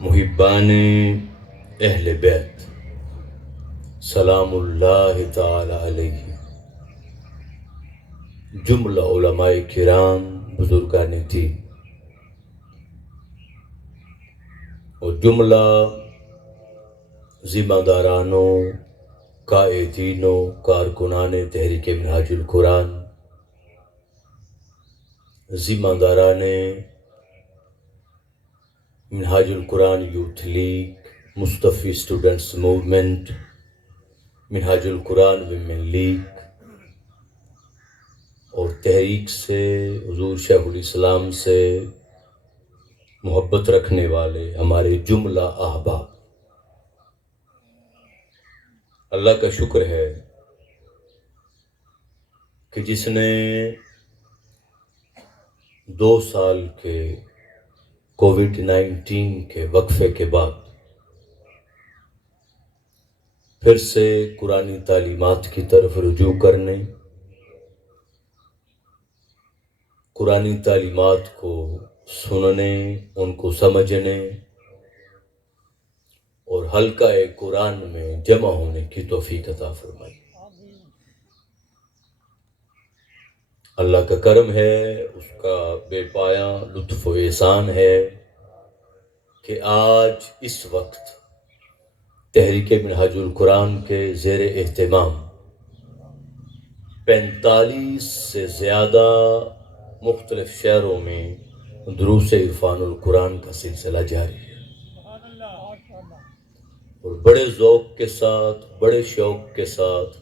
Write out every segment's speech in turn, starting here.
محبان اہل بیت سلام اللہ تعالی علیہ، جملہ علماء کرام بزرگان دین اور جملہ ذمہ دارانوں، قائدینوں، کارکنان تحریک منہاج القرآن، ذمہ داران منہاج القرآن یوتھ لیگ، مصطفی اسٹوڈنٹس موومنٹ، منہاج القرآن ویمن لیگ اور تحریک سے، حضور شیخ الاسلام سے محبت رکھنے والے ہمارے جملہ احباب، اللہ کا شکر ہے کہ جس نے 2 سال کے کووڈ-19 کے وقفے کے بعد پھر سے قرآنی تعلیمات کی طرف رجوع کرنے، قرآنی تعلیمات کو سننے، ان کو سمجھنے اور حلقہ قرآن میں جمع ہونے کی توفیق عطا فرمائی۔ اللہ کا کرم ہے، اس کا بے پایاں لطف و احسان ہے کہ آج اس وقت تحریک منہاج القرآن کے زیر اہتمام 45 سے زیادہ مختلف شہروں میں دروس عرفان القرآن کا سلسلہ جاری ہے اور بڑے ذوق کے ساتھ، بڑے شوق کے ساتھ،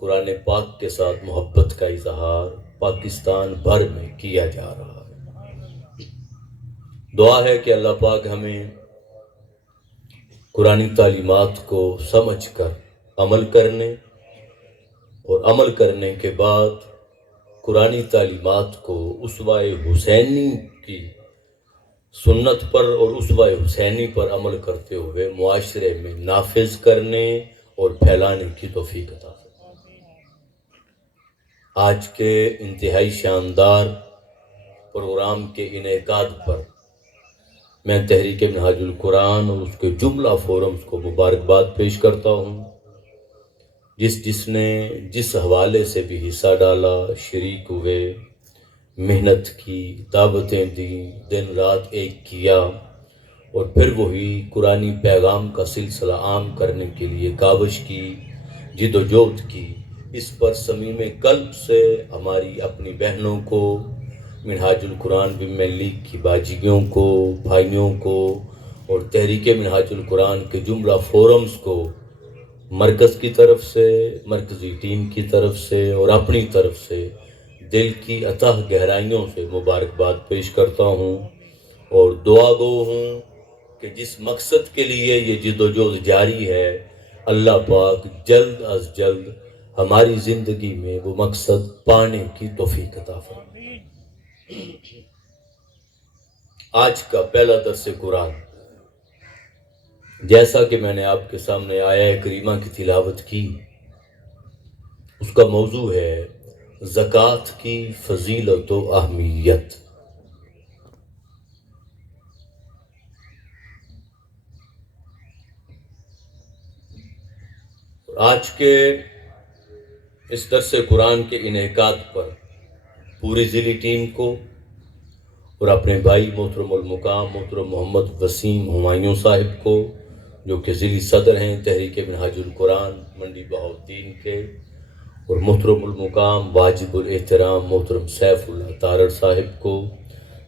قرآن پاک کے ساتھ محبت کا اظہار پاکستان بھر میں کیا جا رہا ہے۔ دعا ہے کہ اللہ پاک ہمیں قرآنی تعلیمات کو سمجھ کر عمل کرنے اور عمل کرنے کے بعد قرآنی تعلیمات کو اسوہ حسینی کی سنت پر اور اسوہ حسینی پر عمل کرتے ہوئے معاشرے میں نافذ کرنے اور پھیلانے کی توفیق عطا فرمائے۔ آج کے انتہائی شاندار پروگرام کے انعقاد پر میں تحریک منہاج القرآن اور اس کے جملہ فورمز کو مبارکباد پیش کرتا ہوں، جس نے جس حوالے سے بھی حصہ ڈالا، شریک ہوئے، محنت کی، دعوتیں دیں، دن رات ایک کیا اور پھر وہی قرآنی پیغام کا سلسلہ عام کرنے کے لیے کاوش کی، جد و جہد کی۔ اس پر صمیم قلب سے ہماری اپنی بہنوں کو، منہاج القرآن ویمن لیگ کی باجیوں کو، بھائیوں کو اور تحریک منہاج القرآن کے جملہ فورمز کو مرکز کی طرف سے، مرکزی ٹیم کی طرف سے اور اپنی طرف سے دل کی اتھاہ گہرائیوں سے مبارکباد پیش کرتا ہوں اور دعا گو ہوں کہ جس مقصد کے لیے یہ جد و جہد جاری ہے، اللہ پاک جلد از جلد ہماری زندگی میں وہ مقصد پانے کی توفیق عطا فرمائے۔ آج کا پہلا درس قرآن، جیسا کہ میں نے آپ کے سامنے آیہ کریمہ کی تلاوت کی، اس کا موضوع ہے زکوٰۃ کی فضیلت و اہمیت۔ آج کے اس درس قرآن کے انعقاد پر پوری ضلعی ٹیم کو اور اپنے بھائی محترم المقام محترم محمد وسیم ہمایوں صاحب کو، جو کہ ضلعی صدر ہیں تحریک منہاج القرآن منڈی بہاؤالدین کے، اور محترم المقام واجب الاحترام محترم سیف اللہ تارڑ صاحب کو،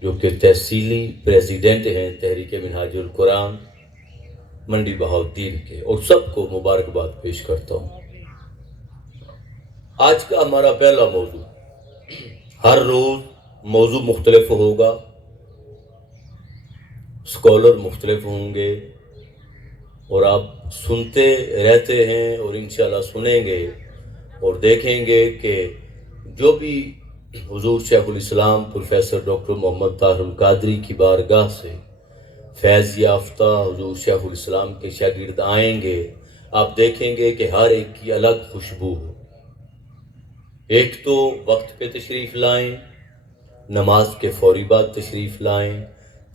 جو کہ تحصیلی پریزیڈنٹ ہیں تحریک منہاج القرآن منڈی بہاؤالدین کے، اور سب کو مبارکباد پیش کرتا ہوں۔ آج کا ہمارا پہلا موضوع، ہر روز موضوع مختلف ہوگا، اسکالر مختلف ہوں گے اور آپ سنتے رہتے ہیں اور انشاءاللہ سنیں گے اور دیکھیں گے کہ جو بھی حضور شیخ الاسلام پروفیسر ڈاکٹر محمد طاہر القادری کی بارگاہ سے فیض یافتہ حضور شیخ الاسلام کے شاگرد آئیں گے، آپ دیکھیں گے کہ ہر ایک کی الگ خوشبو ہو۔ ایک تو وقت پہ تشریف لائیں، نماز کے فوری بعد تشریف لائیں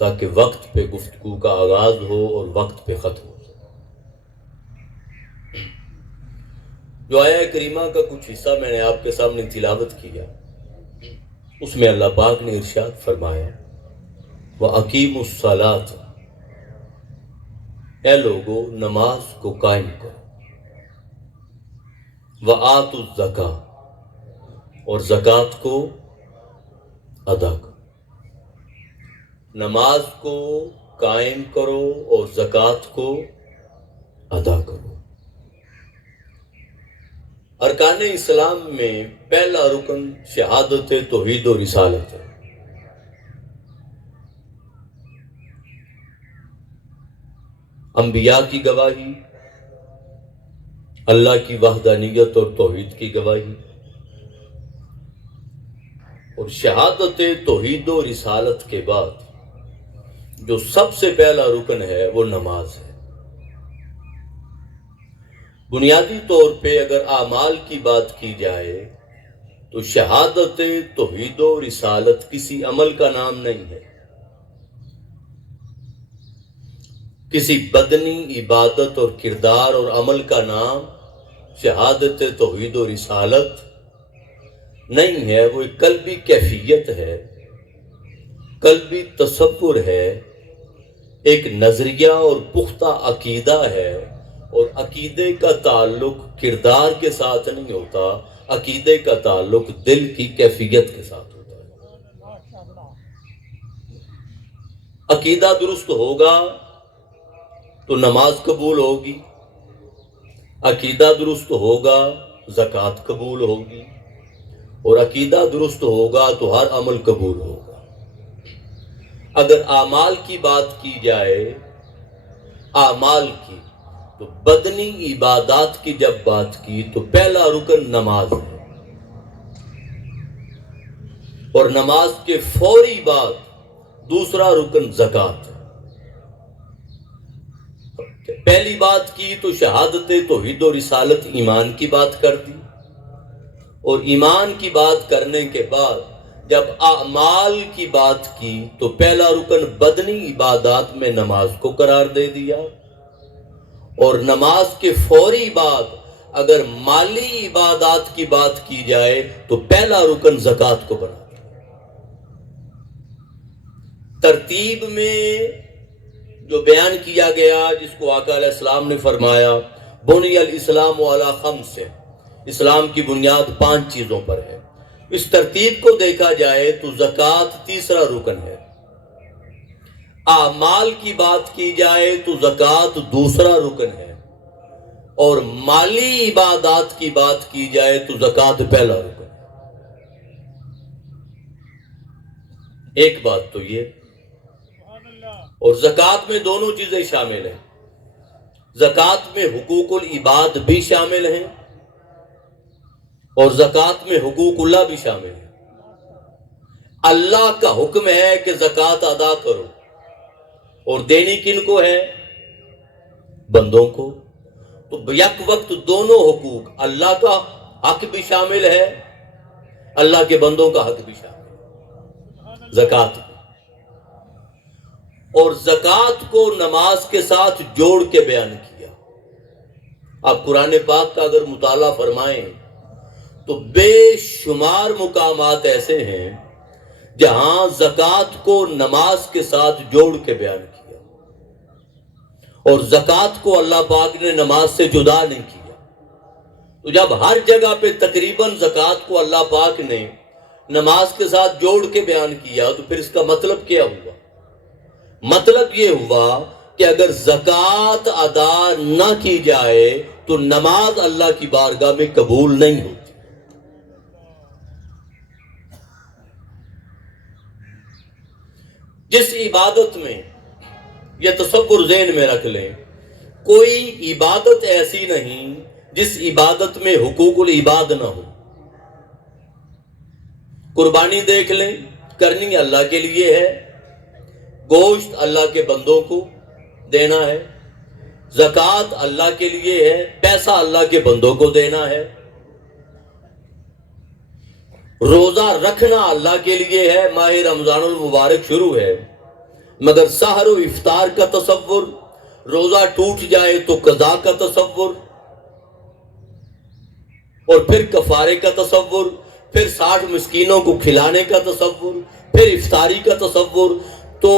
تاکہ وقت پہ گفتگو کا آغاز ہو اور وقت پہ ختم ہو۔ جو آیہ کریمہ کا کچھ حصہ میں نے آپ کے سامنے تلاوت کیا، اس میں اللہ پاک نے ارشاد فرمایا وَأَقِیمُوا الصَّلَاةَ، اے لوگو نماز کو قائم کرو، وَآتُوا الزَّکَاۃَ، اور زکوٰۃ کو ادا کرو۔ نماز کو قائم کرو اور زکوٰۃ کو ادا کرو۔ ارکان اسلام میں پہلا رکن شہادت توحید و رسالت ہے۔ انبیاء کی گواہی، اللہ کی وحدانیت اور توحید کی گواہی، اور شہادت توحید و رسالت کے بعد جو سب سے پہلا رکن ہے وہ نماز ہے۔ بنیادی طور پہ اگر اعمال کی بات کی جائے تو شہادت توحید و رسالت کسی عمل کا نام نہیں ہے، کسی بدنی عبادت اور کردار اور عمل کا نام شہادت توحید و رسالت نہیں ہے۔ وہ ایک قلبی کیفیت ہے، قلبی تصور ہے، ایک نظریہ اور پختہ عقیدہ ہے، اور عقیدے کا تعلق کردار کے ساتھ نہیں ہوتا، عقیدے کا تعلق دل کی کیفیت کے ساتھ ہوتا ہے۔ عقیدہ درست ہوگا تو نماز قبول ہوگی، عقیدہ درست ہوگا زکوٰۃ قبول ہوگی، اور عقیدہ درست ہوگا تو ہر عمل قبول ہوگا۔ اگر اعمال کی بات کی جائے، اعمال کی، تو بدنی عبادات کی جب بات کی تو پہلا رکن نماز ہے، اور نماز کے فوری بعد دوسرا رکن زکوٰۃ ہے۔ پہلی بات کی تو شہادت توحید و رسالت ایمان کی بات کر دی، اور ایمان کی بات کرنے کے بعد جب اعمال کی بات کی تو پہلا رکن بدنی عبادات میں نماز کو قرار دے دیا، اور نماز کے فوری بعد اگر مالی عبادات کی بات کی جائے تو پہلا رکن زکوٰۃ کو بنا دیا۔ ترتیب میں جو بیان کیا گیا، جس کو آقا علیہ السلام نے فرمایا بنی الاسلام علی خمس، اسلام کی بنیاد 5 چیزوں پر ہے، اس ترتیب کو دیکھا جائے تو زکوٰۃ تیسرا رکن ہے، اعمال کی بات کی جائے تو زکوٰۃ دوسرا رکن ہے، اور مالی عبادات کی بات کی جائے تو زکوٰۃ پہلا رکن ہے۔ ایک بات تو یہ، اور زکوٰۃ میں دونوں چیزیں شامل ہیں، زکوٰۃ میں حقوق العباد بھی شامل ہیں اور زکوٰۃ میں حقوق اللہ بھی شامل ہیں۔ اللہ کا حکم ہے کہ زکوٰۃ ادا کرو، اور دینی کن کو ہے؟ بندوں کو۔ تو یک وقت دونوں حقوق، اللہ کا حق بھی شامل ہے، اللہ کے بندوں کا حق بھی شامل ہے، زکوٰۃ میں۔ اور زکوٰۃ کو نماز کے ساتھ جوڑ کے بیان کیا۔ آپ قرآن پاک کا اگر مطالعہ فرمائیں تو بے شمار مقامات ایسے ہیں جہاں زکوٰۃ کو نماز کے ساتھ جوڑ کے بیان کیا، اور زکوٰۃ کو اللہ پاک نے نماز سے جدا نہیں کیا۔ تو جب ہر جگہ پہ تقریباً زکوٰۃ کو اللہ پاک نے نماز کے ساتھ جوڑ کے بیان کیا، تو پھر اس کا مطلب کیا ہوا؟ مطلب یہ ہوا کہ اگر زکوٰۃ ادا نہ کی جائے تو نماز اللہ کی بارگاہ میں قبول نہیں ہوتی۔ جس عبادت میں، یہ تصور ذہن میں رکھ لیں، کوئی عبادت ایسی نہیں جس عبادت میں حقوق العباد نہ ہو۔ قربانی دیکھ لیں، کرنی اللہ کے لیے ہے، گوشت اللہ کے بندوں کو دینا ہے، زکوٰۃ اللہ کے لیے ہے، پیسہ اللہ کے بندوں کو دینا ہے، روزہ رکھنا اللہ کے لیے ہے، ماہ رمضان المبارک شروع ہے، مگر سحر و افطار کا تصور، روزہ ٹوٹ جائے تو قضا کا تصور، اور پھر کفارے کا تصور، پھر 60 مسکینوں کو کھلانے کا تصور، پھر افطاری کا تصور، تو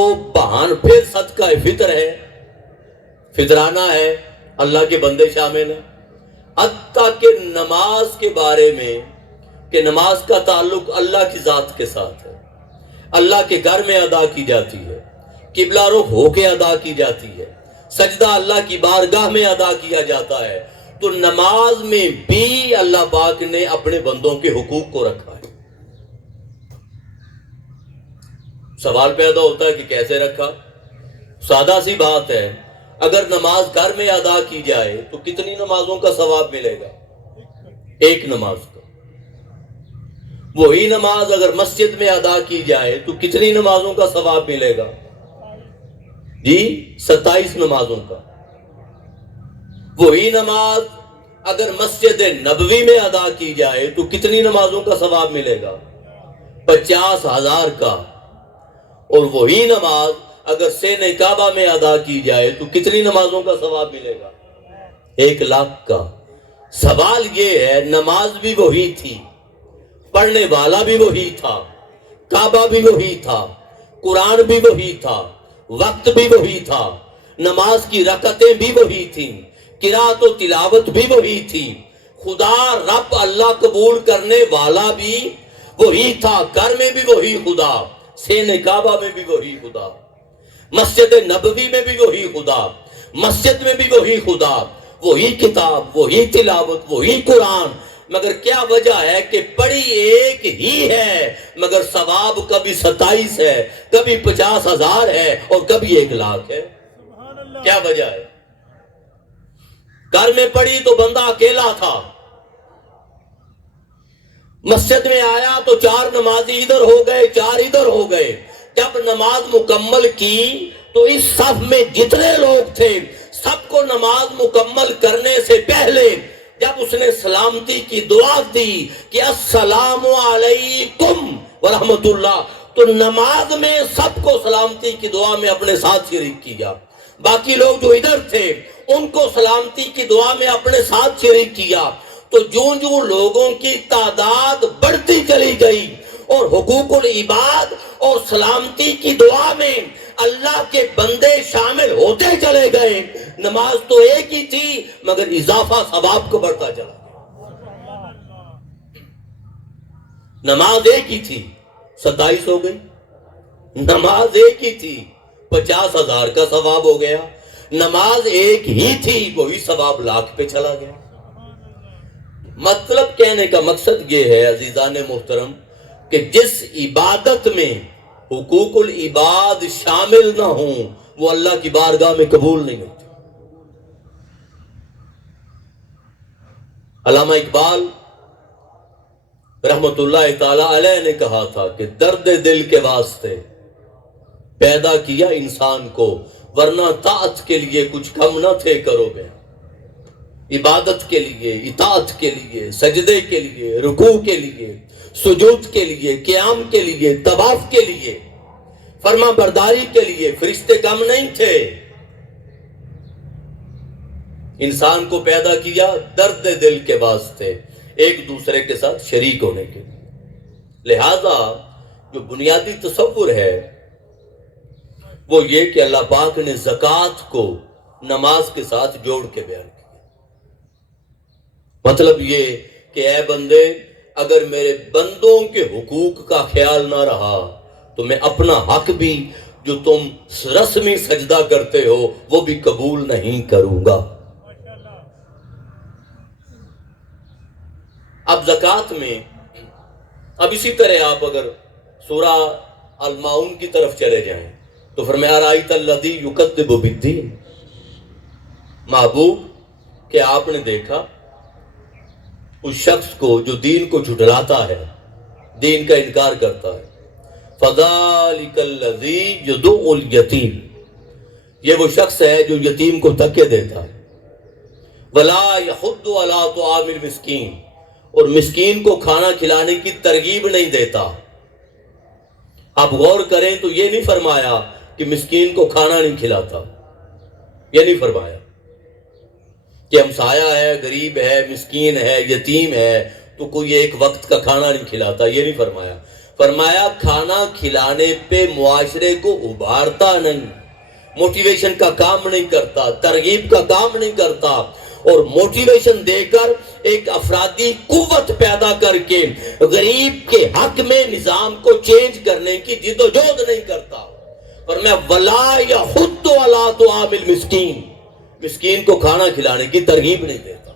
پھر صدقہ فطر ہے، فطرانہ ہے، اللہ کے بندے شامل ہیں۔ حتیٰ کہ نماز کے بارے میں کہ نماز کا تعلق اللہ کی ذات کے ساتھ ہے، اللہ کے گھر میں ادا کی جاتی ہے، قبلہ رخ ہو کے ادا کی جاتی ہے، سجدہ اللہ کی بارگاہ میں ادا کیا جاتا ہے، تو نماز میں بھی اللہ پاک نے اپنے بندوں کے حقوق کو رکھا ہے۔ سوال پیدا ہوتا ہے کہ کیسے رکھا؟ سادہ سی بات ہے، اگر نماز گھر میں ادا کی جائے تو کتنی نمازوں کا ثواب ملے گا؟ ایک نماز کا۔ وہی نماز اگر مسجد میں ادا کی جائے تو کتنی نمازوں کا ثواب ملے گا؟ جی 27 نمازوں کا۔ وہی نماز اگر مسجد نبوی میں ادا کی جائے تو کتنی نمازوں کا ثواب ملے گا؟ 50,000 کا۔ اور وہی نماز اگر سین کعبہ میں ادا کی جائے تو کتنی نمازوں کا ثواب ملے گا؟ 1,00,000 کا۔ سوال یہ ہے، نماز بھی وہی تھی، پڑھنے والا بھی وہی تھا، کعبہ بھی وہی تھا، قرآن بھی وہی تھا، وقت بھی وہی تھا، نماز کی رکعتیں بھی وہی تھیں، قرات و تلاوت بھی وہی تھی، خدا رب اللہ قبول کرنے والا بھی وہی تھا، گھر میں بھی وہی خدا، سین کعبہ میں بھی وہی خدا، مسجد نبوی میں بھی وہی خدا، مسجد میں بھی وہی خدا، وہی کتاب، وہی تلاوت، وہی قرآن، مگر کیا وجہ ہے کہ پڑھی ایک ہی ہے مگر ثواب کبھی 27 ہے، کبھی 50,000 ہے اور کبھی 1,00,000 ہے؟ کیا وجہ ہے؟ گھر میں پڑھی تو بندہ اکیلا تھا، مسجد میں آیا تو 4 نمازی ادھر ہو گئے، 4 ادھر ہو گئے، جب نماز مکمل کی تو اس صف میں جتنے لوگ تھے سب کو نماز مکمل کرنے سے پہلے جب اس نے سلامتی کی دعا دی کہ السلام علیکم ورحمت اللہ، تو نماز میں سب کو سلامتی کی دعا میں اپنے ساتھ شریک کیا، باقی لوگ جو ادھر تھے ان کو سلامتی کی دعا میں اپنے ساتھ شریک کیا، تو جو لوگوں کی تعداد بڑھتی چلی گئی اور حقوق العباد اور سلامتی کی دعا میں اللہ کے بندے شامل ہوتے چلے گئے، نماز تو ایک ہی تھی مگر اضافہ ثواب کو بڑھتا چلا گیا۔ نماز ایک ہی تھی 27 ہو گئی، نماز ایک ہی تھی 50,000 کا ثواب ہو گیا، نماز ایک ہی تھی وہی ثواب 1,00,000 پہ چلا گیا۔ مطلب کہنے کا مقصد یہ ہے عزیزان محترم کہ جس عبادت میں حقوق العباد شامل نہ ہوں وہ اللہ کی بارگاہ میں قبول نہیں ہوتی۔ علامہ اقبال رحمت اللہ تعالی علیہ نے کہا تھا کہ درد دل کے واسطے پیدا کیا انسان کو، ورنہ طاعت کے لیے کچھ کم نہ تھے کرو گے، عبادت کے لیے، اطاعت کے لیے، سجدے کے لیے، رکوع کے لیے، سجود کے لیے، قیام کے لیے، طواف کے لیے، فرما برداری کے لیے فرشتے کم نہیں تھے۔ انسان کو پیدا کیا درد دل کے واسطے، ایک دوسرے کے ساتھ شریک ہونے کے لیے۔ لہذا جو بنیادی تصور ہے وہ یہ کہ اللہ پاک نے زکوٰۃ کو نماز کے ساتھ جوڑ کے بیان کیا۔ مطلب یہ کہ اے بندے، اگر میرے بندوں کے حقوق کا خیال نہ رہا تو میں اپنا حق بھی جو تم رسمی سجدہ کرتے ہو وہ بھی قبول نہیں کروں گا۔ اب زکوٰۃ میں اب اسی طرح آپ اگر سورہ الماؤن کی طرف چلے جائیں تو فرمایا ارأیت الذی یکذب بالدین، محبوب کہ آپ نے دیکھا اس شخص کو جو دین کو جھٹلاتا ہے، دین کا انکار کرتا ہے۔ فذلک الذی یدعو الیتیم، یہ وہ شخص ہے جو یتیم کو دھکے دیتا ہے۔ ولا یحض علی طعام المسکین، اور مسکین کو کھانا کھلانے کی ترغیب نہیں دیتا۔ آپ غور کریں تو یہ نہیں فرمایا کہ مسکین کو کھانا نہیں کھلاتا، یہ نہیں فرمایا کہ ہمسایہ ہے، غریب ہے، مسکین ہے، یتیم ہے تو کوئی ایک وقت کا کھانا نہیں کھلاتا، یہ نہیں فرمایا۔ فرمایا کھانا کھلانے پہ معاشرے کو ابھارتا نہیں، موٹیویشن کا کام نہیں کرتا، ترغیب کا کام نہیں کرتا، اور موٹیویشن دے کر ایک افرادی قوت پیدا کر کے غریب کے حق میں نظام کو چینج کرنے کی جد و جہد نہیں کرتا۔ فرمایا وَلَا يَحُضُّ عَلَىٰ طَعَامِ الْمِسْكِينِ، مسکین کو کھانا کھلانے کی ترغیب نہیں دیتا۔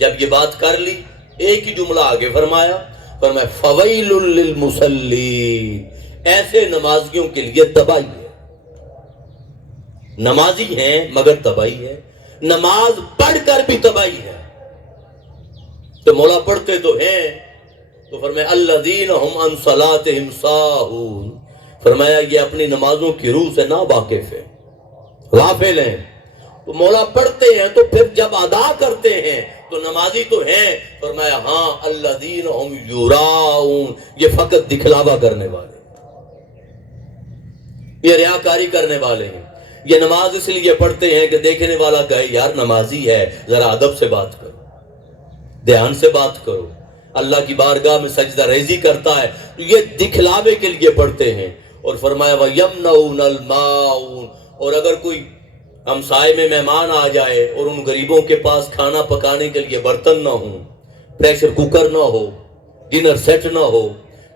جب یہ بات کر لی ایک ہی جملہ آگے فرمایا فَوَيْلٌ لِّلْمُصَلِّينَ، ایسے نمازیوں کے لیے تباہی ہے۔ نمازی ہیں مگر تباہی ہے، نماز پڑھ کر بھی تباہی ہے۔ تو مولا پڑھتے تو ہیں، تو فرمایا الذین ہم عن صلاتہم ساہون، فرمایا یہ اپنی نمازوں کی روح سے نا واقف ہیں، غافل ہیں۔ تو مولا پڑھتے ہیں تو پھر جب ادا کرتے ہیں تو نمازی تو ہیں، فرمایا ہاں الذین ہم یراؤن، یہ فقط دکھلاوا کرنے والے، یہ ریاکاری کرنے والے ہیں۔ یہ نماز اس لیے پڑھتے ہیں کہ دیکھنے والا کہے یار نمازی ہے، ذرا ادب سے بات کرو، دھیان سے بات کرو، اللہ کی بارگاہ میں سجدہ ریزی کرتا ہے، تو یہ دکھلاوے کے لیے پڑھتے ہیں۔ اور فرمایا وَيَمْنَعُونَ الْمَاعُونَ، اور اگر کوئی ہمسائے میں مہمان آ جائے اور ان غریبوں کے پاس کھانا پکانے کے لیے برتن نہ ہوں، پریشر کوکر نہ ہو، ڈنر سیٹ نہ ہو،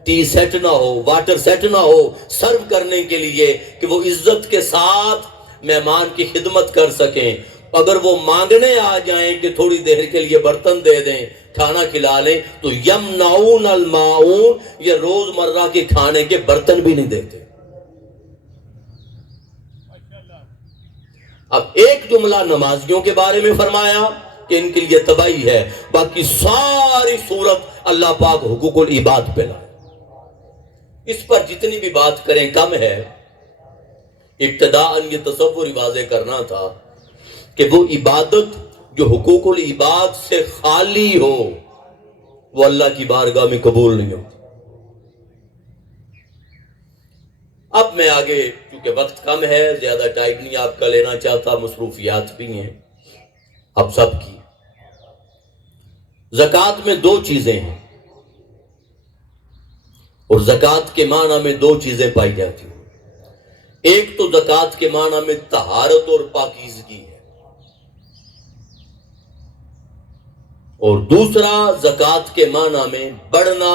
ٹی سیٹ نہ ہو، واٹر سیٹ نہ ہو سرو کرنے کے لیے کہ وہ عزت کے ساتھ مہمان کی خدمت کر سکیں، اگر وہ مانگنے آ جائیں کہ تھوڑی دیر کے لیے برتن دے دیں، کھانا کھلا لیں، تو یمنعون الماعون، یہ روز مرہ کے کھانے کے برتن بھی نہیں دیتے۔ اب ایک جملہ نمازیوں کے بارے میں فرمایا کہ ان کے لیے تباہی ہے، باقی ساری صورت اللہ پاک حقوق العباد پہ لائے۔ اس پر جتنی بھی بات کریں کم ہے۔ ابتداء یہ تصور واضح کرنا تھا کہ وہ عبادت جو حقوق العباد سے خالی ہو وہ اللہ کی بارگاہ میں قبول نہیں ہوتی۔ اب میں آگے کیونکہ وقت کم ہے، زیادہ ٹائم نہیں آپ کا لینا چاہتا، مصروفیات بھی ہیں اب سب کی۔ زکوٰۃ میں دو چیزیں ہیں، اور زکوٰۃ کے معنی میں دو چیزیں پائی جاتی ہیں۔ ایک تو زکوٰۃ کے معنی میں طہارت اور پاکیزگی ہے، اور دوسرا زکوٰۃ کے معنی میں بڑھنا،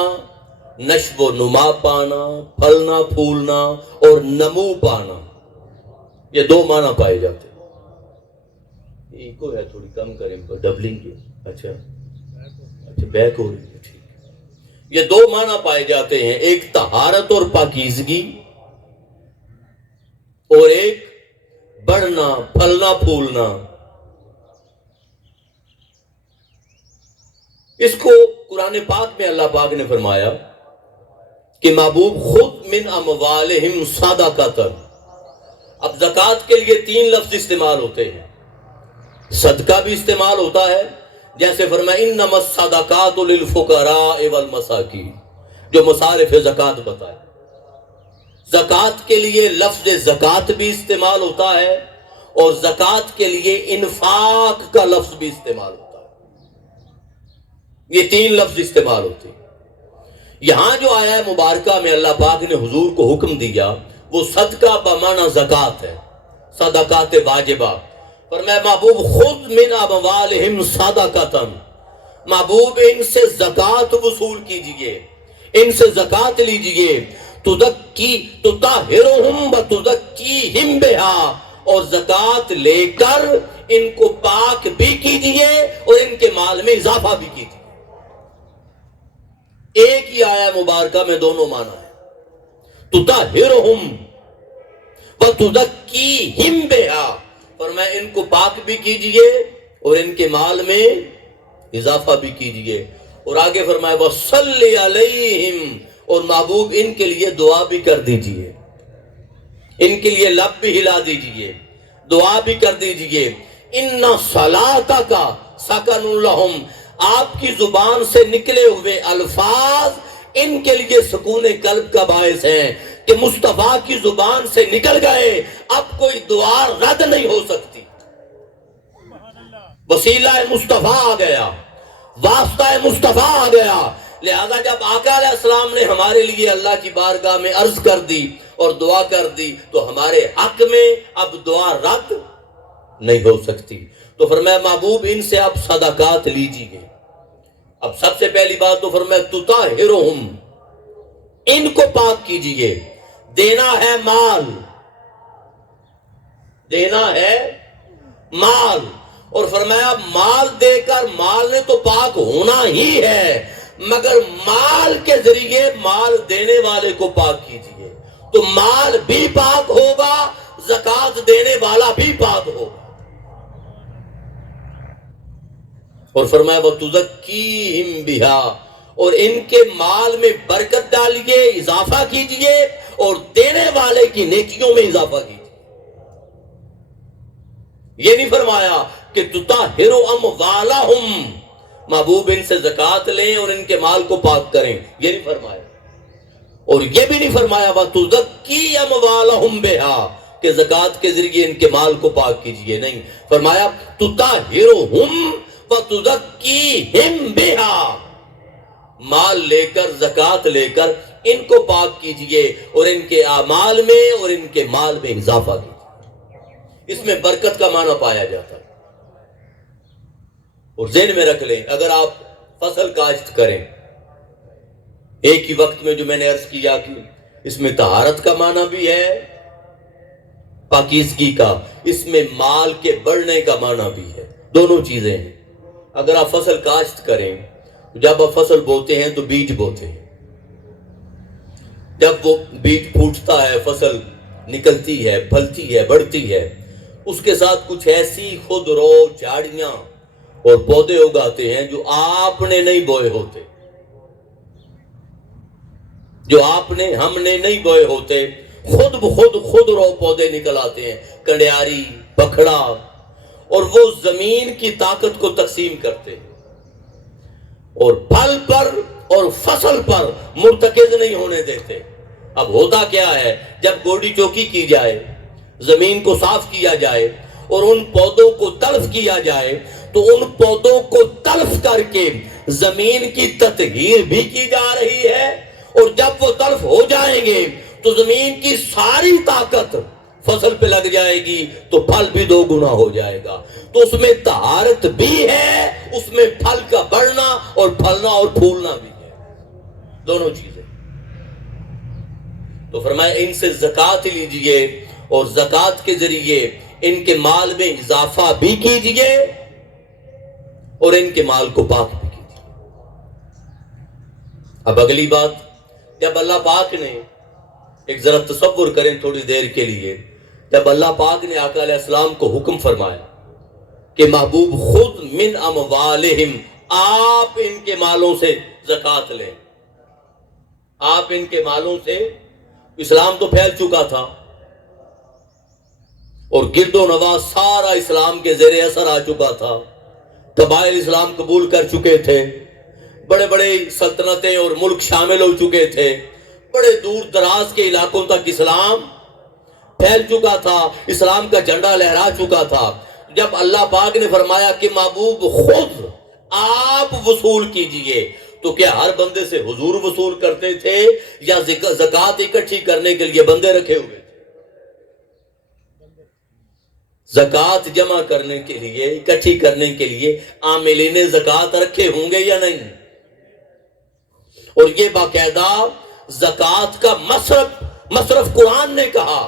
نشو و نما پانا، پھلنا پھولنا اور نمو پانا، یہ دو معنی پائے جاتے ہیں۔ ایکو ہے تھوڑی کم کریں، ڈبلنگ کی، اچھا بیک ہو رہی ہے، ٹھیک۔ یہ دو معنی پائے جاتے ہیں، ایک طہارت اور پاکیزگی، اور ایک بڑھنا، پھلنا پھولنا۔ اس کو قرآن پاک میں اللہ پاک نے فرمایا کہ محبوب خود من اموالہم صدقۃ۔ اب زکوٰۃ کے لیے تین لفظ استعمال ہوتے ہیں، صدقہ بھی استعمال ہوتا ہے، جیسے فرمایا انما الصدقات للفقراء والمساکین، جو مصارف زکوٰۃ بتائے۔ زکوٰۃ کے لیے لفظ زکوٰۃ بھی استعمال ہوتا ہے، اور زکوٰۃ کے لیے انفاق کا لفظ بھی استعمال ہوتا ہے۔ یہ تین لفظ استعمال ہوتے ہیں۔ یہاں جو آیا ہے مبارکہ میں اللہ پاک نے حضور کو حکم دیا وہ صدقہ بمعنی زکوٰۃ ہے، صدقات واجبہ۔ فرمایا محبوب خود من اموالہم صدقۃ، محبوب ان سے زکوٰۃ وصول کیجئے، ان سے زکوٰۃ لیجئے، تطہرہم وتزکیہم بہا، اور زکوٰۃ لے کر ان کو پاک بھی کیجئے اور ان کے مال میں اضافہ بھی کیجئے۔ ایک ہی آیا مبارکہ میں دونوں معنی ہے، تطہرہم وتزکیہم بہا، فرمایا ان کو پاک بھی کیجئے اور ان کے مال میں اضافہ بھی کیجئے، اور آگے فرمایا وصلی علیہم، اور محبوب ان کے لیے دعا بھی کر دیجئے، ان کے لیے لب بھی ہلا دیجئے، دعا بھی کر دیجئے۔ ان صلاتک سکن لہم، آپ کی زبان سے نکلے ہوئے الفاظ ان کے لیے سکون قلب کا باعث ہیں، کہ مصطفیٰ کی زبان سے نکل گئے، اب کوئی دعا رد نہیں ہو سکتی۔ وسیلہ مصطفیٰ آ گیا، واسطہ مصطفیٰ آ گیا، لہذا جب آقا علیہ السلام نے ہمارے لیے اللہ کی بارگاہ میں عرض کر دی اور دعا کر دی تو ہمارے حق میں اب دعا رد نہیں ہو سکتی۔ تو فرمایا محبوب ان سے آپ صدقات لیجیے۔ اب سب سے پہلی بات تو فرمایا تطہرہم، ان کو پاک کیجیے، دینا ہے مال، دینا ہے مال، اور فرمایا مال دے کر مال نے تو پاک ہونا ہی ہے، مگر مال کے ذریعے مال دینے والے کو پاک کیجیے، تو مال بھی پاک ہوگا، زکوٰۃ دینے والا بھی پاک ہوگا۔ اور فرمایا وَتُزَكِّيهِمْ بِهَا، اور ان کے مال میں برکت ڈالیے، اضافہ کیجیے، اور دینے والے کی نیکیوں میں اضافہ کیجیے۔ یہ نہیں فرمایا کہ تُطَهِّرُ أَمْوَالَهُمْ، محبوب ان سے زکوٰۃ لیں اور ان کے مال کو پاک کریں، یہ نہیں فرمایا۔ اور یہ بھی نہیں فرمایا وَتُزَكِّي أَمْوَالَهُمْ بِهَا، کہ زکوٰۃ کے ذریعے ان کے مال کو پاک کیجیے، نہیں، فرمایا تُطَهِّرُهُمْ وَتُزَكِّيهِمْ بِهَا، مال لے کر زکوٰۃ لے کر ان کو پاک کیجیے اور ان کے اعمال میں اور ان کے مال میں اضافہ کیجیے۔ اس میں برکت کا معنی پایا جاتا ہے۔ اور ذہن میں رکھ لیں، اگر آپ فصل کاشت کریں ایک ہی وقت میں، جو میں نے عرض کیا کہ اس میں طہارت کا معنی بھی ہے، پاکیزگی کا، اس میں مال کے بڑھنے کا معنی بھی ہے، دونوں چیزیں ہیں۔ اگر آپ فصل کاشت کریں، جب آپ فصل بوتے ہیں تو بیج بوتے ہیں، جب وہ بیج پھوٹتا ہے، فصل نکلتی ہے، پھلتی ہے، بڑھتی ہے، اس کے ساتھ کچھ ایسی خود رو جھاڑیاں اور پودے اگاتے ہیں جو آپ نے نہیں بوئے ہوتے، جو آپ نے، ہم نے نہیں بوئے ہوتے، خود بخود خود رو پودے نکل آتے ہیں، کنڈیاری، بکھڑا، اور وہ زمین کی طاقت کو تقسیم کرتے ہیں اور پھل پر اور فصل پر مرتکز نہیں ہونے دیتے۔ اب ہوتا کیا ہے، جب گوڑی چوکی کی جائے، زمین کو صاف کیا جائے اور ان پودوں کو تلف کیا جائے، تو ان پودوں کو تلف کر کے زمین کی تطہیر بھی کی جا رہی ہے، اور جب وہ تلف ہو جائیں گے تو زمین کی ساری طاقت فصل پہ لگ جائے گی، تو پھل بھی 2 گنا ہو جائے گا۔ تو اس میں طہارت بھی ہے، اس میں پھل کا بڑھنا اور پھلنا اور پھولنا بھی ہے، دونوں چیزیں۔ تو فرمایا ان سے زکوٰۃ لیجئے اور زکوٰۃ کے ذریعے ان کے مال میں اضافہ بھی کیجئے اور ان کے مال کو پاک بھی کیجئے۔ اب اگلی بات، جب اللہ پاک نے، ایک ذرا تصور کریں تھوڑی دیر کے لیے، جب اللہ پاک نے آقا علیہ السلام کو حکم فرمایا کہ محبوب خود من اموالہم، آپ ان کے مالوں سے زکوٰۃ لیں، آپ ان کے مالوں سے، اسلام تو پھیل چکا تھا اور گرد و نواح سارا اسلام کے زیر اثر آ چکا تھا، قبائل اسلام قبول کر چکے تھے، بڑے بڑے سلطنتیں اور ملک شامل ہو چکے تھے، بڑے دور دراز کے علاقوں تک اسلام پھیل چکا تھا، اسلام کا جھنڈا لہرا چکا تھا۔ جب اللہ پاک نے فرمایا کہ محبوب خود آپ وصول کیجئے، تو کیا ہر بندے سے حضور وصول کرتے تھے یا زکوٰۃ اکٹھی کرنے کے لیے بندے رکھے ہوئے تھے؟ زکوٰۃ جمع کرنے کے لیے، اکٹھی کرنے کے لیے عاملین زکوٰۃ رکھے ہوں گے یا نہیں؟ اور یہ باقاعدہ زکوٰۃ کا مصرف قرآن نے کہا،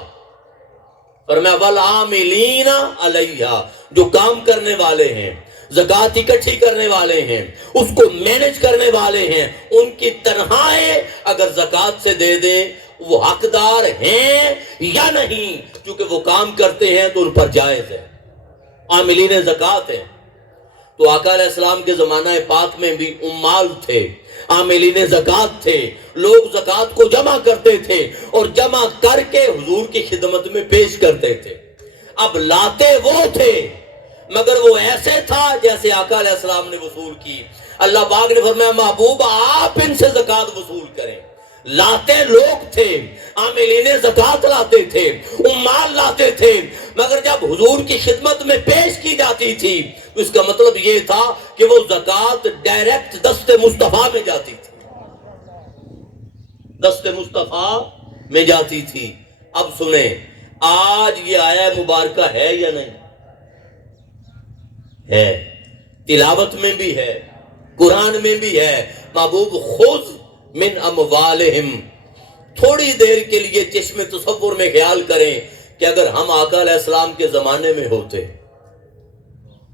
فرمایا والعاملین علیہا، جو کام کرنے والے ہیں، زکوٰۃ اکٹھی کرنے والے ہیں، اس کو مینج کرنے والے ہیں، ان کی تنخواہیں اگر زکوٰۃ سے دے دیں وہ حقدار ہیں یا نہیں، کیونکہ وہ کام کرتے ہیں تو ان پر جائز ہے، عاملین زکوٰۃ ہیں۔ تو آقا علیہ السلام کے زمانہ پاک میں بھی عمال تھے، عاملین زکوٰۃ تھے، لوگ زکوٰۃ کو جمع کرتے تھے اور جمع کر کے حضور کی خدمت میں پیش کرتے تھے۔ اب لاتے وہ تھے مگر وہ ایسے تھا جیسے آقا علیہ السلام نے وصول کی۔ اللہ پاک نے فرمایا محبوب آپ ان سے زکوٰۃ وصول کریں، لاتے لوگ تھے، عاملین زکوٰۃ لاتے تھے، عمال لاتے تھے، مگر جب حضور کی خدمت میں پیش کی جاتی تھی تو اس کا مطلب یہ تھا کہ وہ زکوٰۃ ڈائریکٹ دست مصطفیٰ میں جاتی تھی، دست مصطفیٰ میں جاتی تھی۔ اب سنیں، آج یہ آیہ مبارکہ ہے یا نہیں؟ ہے، تلاوت میں بھی ہے، قرآن میں بھی ہے۔ محبوب خذ من اموالہم، تھوڑی دیر کے لیے چشم تصور میں خیال کریں کہ اگر ہم آقا علیہ السلام کے زمانے میں ہوتے،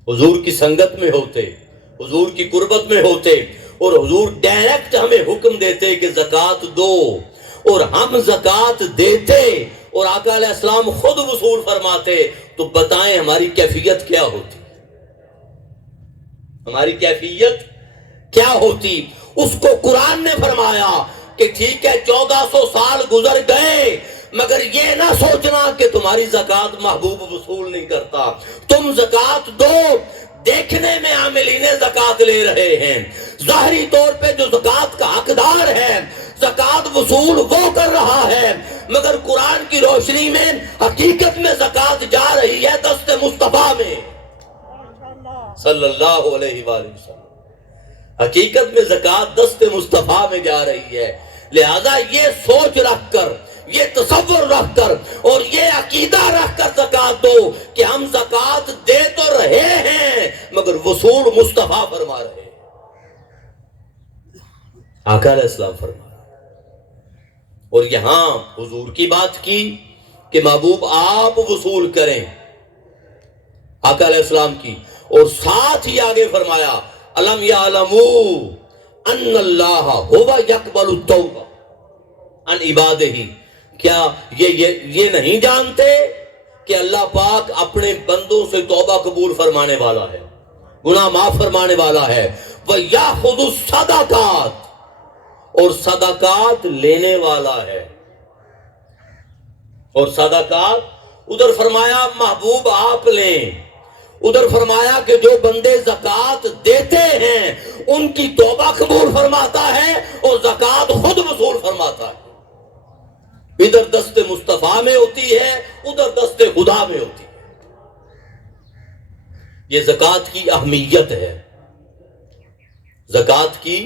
حضور کی سنگت میں ہوتے، حضور کی قربت میں ہوتے، اور حضور ڈائریکٹ ہمیں حکم دیتے کہ زکوٰۃ دو، اور ہم زکوٰۃ دیتے اور آقا علیہ السلام خود وصول فرماتے، تو بتائیں ہماری کیفیت کیا ہوتی؟ ہماری کیفیت کیا ہوتی؟ اس کو قرآن نے فرمایا کہ ٹھیک ہے 1400 سال گزر گئے، مگر یہ نہ سوچنا کہ تمہاری زکوٰۃ محبوب وصول نہیں کرتا۔ تم زکوٰۃ دو، دیکھنے میں عاملین زکوٰۃ لے رہے ہیں، ظاہری طور پہ جو زکوٰۃ کا حقدار ہے زکوٰۃ وصول وہ کر رہا ہے، مگر قرآن کی روشنی میں حقیقت میں زکوٰۃ جا رہی ہے دست مصطفیٰ میں صلی اللہ علیہ وآلہ وسلم۔ حقیقت میں زکوٰۃ دست مصطفیٰ میں جا رہی ہے۔ لہذا یہ سوچ رکھ کر، یہ تصور رکھ کر اور یہ عقیدہ رکھ کر زکوٰۃ دو کہ ہم زکوٰۃ دے تو رہے ہیں مگر وصول مصطفیٰ فرما رہے ہیں، آقا علیہ السلام فرما رہے ہیں۔ اور یہاں حضور کی بات کی کہ محبوب آپ وصول کریں، آقا علیہ السلام کی، اور ساتھ ہی آگے فرمایا الم یعلموا ان اللہ ھو یقبل التوبہ عن عبادہ، کیا یہ نہیں جانتے کہ اللہ پاک اپنے بندوں سے توبہ قبول فرمانے والا ہے، گناہ معاف فرمانے والا ہے، وَيَأْخُذُ الصَّدَقَاتِ، اور صدقات لینے والا ہے۔ اور صدقات ادھر فرمایا محبوب آپ لیں، ادھر فرمایا کہ جو بندے زکوٰۃ دیتے ہیں ان کی توبہ قبول فرماتا ہے اور زکوٰۃ خود وصول فرماتا ہے۔ ادھر دست مصطفیٰ میں ہوتی ہے، ادھر دست خدا میں ہوتی ہے۔ یہ زکوٰۃ کی اہمیت ہے، زکوٰۃ کی۔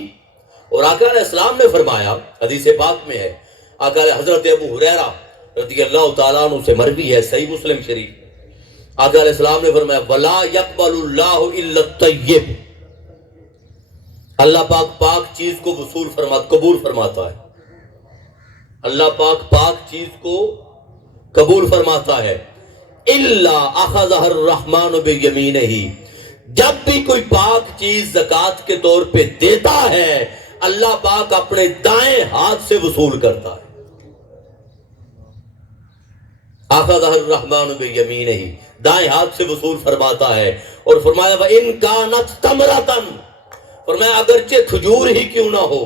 اور آقا علیہ السلام نے فرمایا، حدیث پاک میں ہے، آقا حضرت ابو ہریرہ رضی اللہ تعالیٰ عنہ سے مروی ہے، صحیح مسلم شریف، آقا علیہ السلام نے فرمایا وَلَا يَقْبَلُ اللَّهُ إِلَّا الطَّيِّبَ، اللہ پاک پاک چیز کو قبول فرماتا ہے، اللہ پاک پاک چیز کو قبول فرماتا ہے۔ إِلَّا أَخَذَهَا الرَّحْمَنُ بِيَمِينِهِ، جب بھی کوئی پاک چیز زکوٰۃ کے طور پہ دیتا ہے اللہ پاک اپنے دائیں ہاتھ سے وصول کرتا ہے۔ أَخَذَهَا الرَّحْمَنُ بِيَمِينِهِ، دائیں ہاتھ سے وصول فرماتا ہے۔ اور فرمایا وَإِن كَانَتْ تَمْرَةً، فرمایا اگرچہ کھجور ہی کیوں نہ ہو،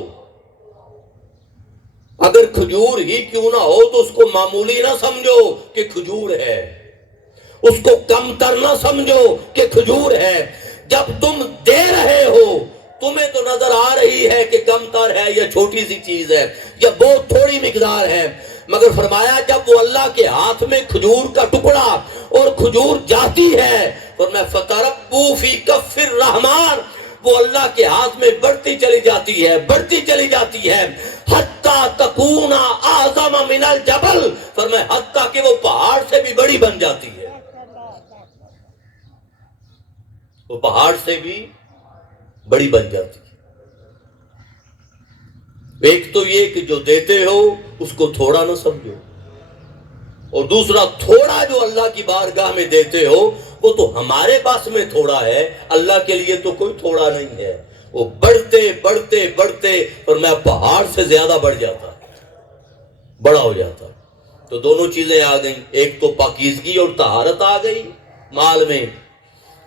اگر کھجور ہی کیوں نہ ہو تو اس کو معمولی نہ سمجھو کہ کھجور ہے، اس کو کم تر نہ سمجھو کہ کھجور ہے۔ جب تم دے رہے ہو تمہیں تو نظر آ رہی ہے کہ کم تر ہے یا چھوٹی سی چیز ہے یا بہت تھوڑی مقدار ہے، مگر فرمایا جب وہ اللہ کے ہاتھ میں کھجور کا ٹکڑا اور کھجور جاتی ہے، فرمایا فَتَرَبُّوا فِي كَفِّ الرَّحْمَنِ، وہ اللہ کے ہاتھ میں بڑھتی چلی جاتی ہے، بڑھتی چلی جاتی ہے، حتیٰ تکون اعظم من الجبل، فرمایا حتیٰ کہ وہ پہاڑ سے بھی بڑی بن جاتی ہے، وہ پہاڑ سے بھی بڑی بن جاتی ہے۔ ایک تو یہ کہ جو دیتے ہو اس کو تھوڑا نہ سمجھو، اور دوسرا تھوڑا جو اللہ کی بارگاہ میں دیتے ہو وہ تو ہمارے پاس میں تھوڑا ہے، اللہ کے لیے تو کوئی تھوڑا نہیں ہے، وہ بڑھتے بڑھتے بڑھتے فرمایا پہاڑ سے زیادہ بڑھ جاتا ہے، بڑا ہو جاتا ہے۔ تو دونوں چیزیں آ گئیں، ایک تو پاکیزگی اور طہارت آ گئی مال میں،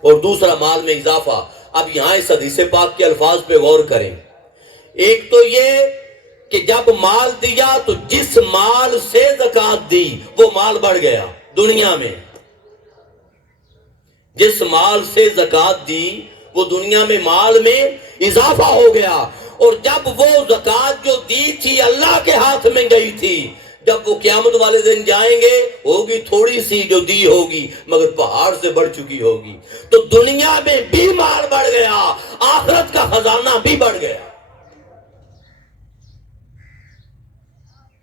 اور دوسرا مال میں اضافہ۔ اب یہاں اس حدیث پاک کے الفاظ پہ غور کریں، ایک تو یہ کہ جب مال دیا تو جس مال سے زکوٰۃ دی وہ مال بڑھ گیا دنیا میں، جس مال سے زکوٰۃ دی وہ دنیا میں مال میں اضافہ ہو گیا، اور جب وہ زکوٰۃ جو دی تھی اللہ کے ہاتھ میں گئی تھی، جب وہ قیامت والے دن جائیں گے ہوگی تھوڑی سی جو دی ہوگی مگر پہاڑ سے بڑھ چکی ہوگی۔ تو دنیا میں بھی مال بڑھ گیا، آخرت کا خزانہ بھی بڑھ گیا،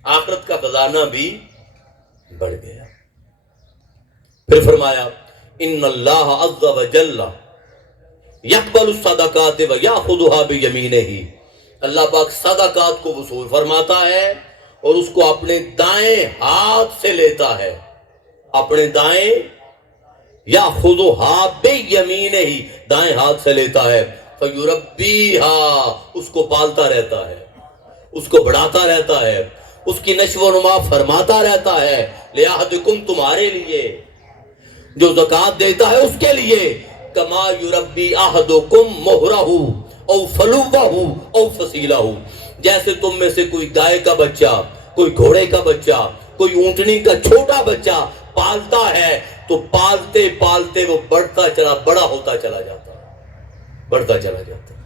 آخرت کا خزانہ بھی بڑھ گیا۔ پھر فرمایا ان اللہ عز وجل یقبل الصدقات ویأخذها بیمینہ، اللہ پاک صدقات کو وصول فرماتا ہے اور اس کو اپنے دائیں ہاتھ سے لیتا ہے، اپنے دائیں یأخذها بیمینہ، دائیں ہاتھ سے لیتا ہے، فیربیہا، اس کو پالتا رہتا ہے، اس کو بڑھاتا رہتا ہے، اس کی نشو و نما فرماتا رہتا ہے، لِأَحَدِكُمْ، تمہارے لیے، جو زکوٰۃ دیتا ہے اس کے لیے، کما یربی احدکم مہرہ او فلوہ او فصیلہ، جیسے تم میں سے کوئی گائے کا بچہ، کوئی گھوڑے کا بچہ، کوئی اونٹنی کا چھوٹا بچہ پالتا ہے، تو پالتے پالتے وہ بڑا ہوتا چلا جاتا ہے، بڑھتا چلا جاتا ہے،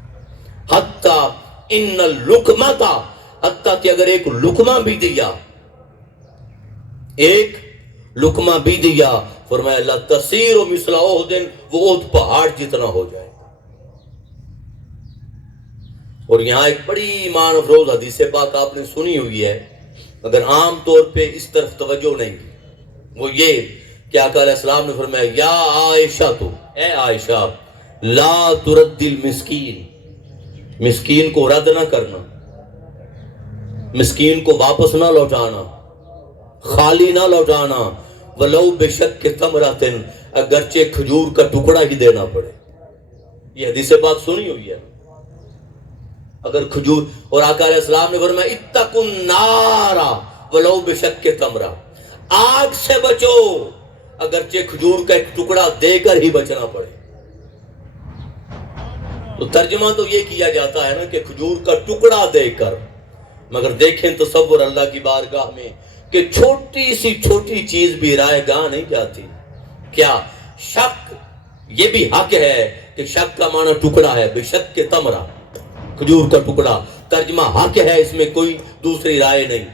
حتیٰ ان اللقمۃ، حتیٰ کہ اگر ایک لقمہ بھی دیا، ایک لقمہ بھی دیا، فرمایا اللہ تصیر مثل احد، وہ احد پہاڑ جتنا ہو جائے۔ اور یہاں ایک بڑی ایمان افروز حدیث پاک آپ نے سنی ہوئی ہے، مگر عام طور پہ اس طرف توجہ نہیں کی، وہ یہ کہ آقا علیہ السلام نے فرمایا یا عائشہ، تو اے عائشہ، لا ترد المسکین، مسکین کو رد نہ کرنا، مسکین کو واپس نہ لوٹانا، خالی نہ لوٹانا، ولو بشق تمرۃ، اگرچہ کھجور کا ٹکڑا ہی دینا پڑے۔ یہ حدیث پاک سنی ہوئی ہے، اگر کھجور، اور آقا علیہ السلام نے فرمایا اتقوا النار ولو بشق تمرہ، آگ سے بچو اگرچہ کھجور کا ایک ٹکڑا دے کر ہی بچنا پڑے۔ تو ترجمہ تو یہ کیا جاتا ہے نا کہ کھجور کا ٹکڑا دے کر، مگر دیکھیں تصور اللہ کی بارگاہ میں کہ چھوٹی سی چھوٹی چیز بھی رائے گاہ نہیں جاتی۔ کیا شک، یہ بھی حق ہے کہ شک کا معنی ٹکڑا ہے، بے شک کے تمرہ، کھجور کا ٹکڑا، ترجمہ حق ہے، اس میں کوئی دوسری رائے نہیں،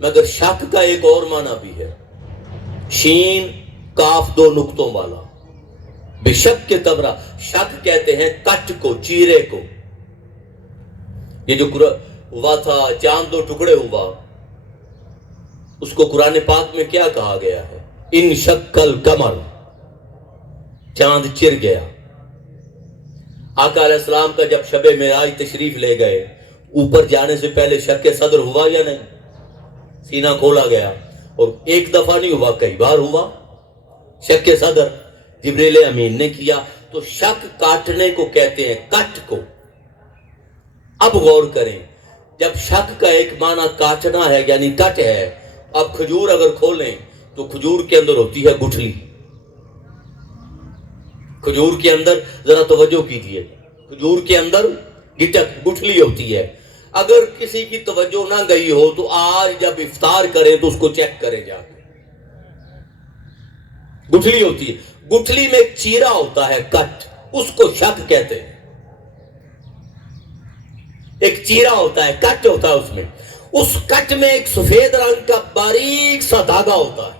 مگر شک کا ایک اور معنی بھی ہے، شین کاف دو نقطوں والا، بے شک کے تمرہ، شک کہتے ہیں کٹ کو، چیرے کو۔ یہ جو ہوا تھا چاند دو ٹکڑے ہوا، اس کو قرآن پاک میں کیا کہا گیا ہے؟ ان شق القمر، چاند چر گیا۔ آقا علیہ السلام کا جب شب معراج تشریف لے گئے، اوپر جانے سے پہلے شق صدر ہوا یا نہیں؟ سینہ کھولا گیا، اور ایک دفعہ نہیں ہوا، کئی بار ہوا شق صدر، جبریل امین نے کیا۔ تو شک کاٹنے کو کہتے ہیں، کٹ کو۔ اب غور کریں، جب شک کا ایک معنی کاٹنا ہے یعنی کٹ ہے، اب کھجور اگر کھولیں تو کھجور کے اندر ہوتی ہے گٹھلی، کھجور کے اندر ذرا توجہ کیجیے، کھجور کے اندر گٹھلی ہوتی ہے۔ اگر کسی کی توجہ نہ گئی ہو تو آج جب افطار کریں تو اس کو چیک کریں جا کے، گٹھلی ہوتی ہے، گٹھلی میں ایک چیرا ہوتا ہے، کٹ، اس کو شک کہتے ہیں۔ ایک چیرا ہوتا ہے، کٹ ہوتا ہے اس میں، اس کٹ میں ایک سفید رنگ کا باریک سا دھاگا ہوتا ہے،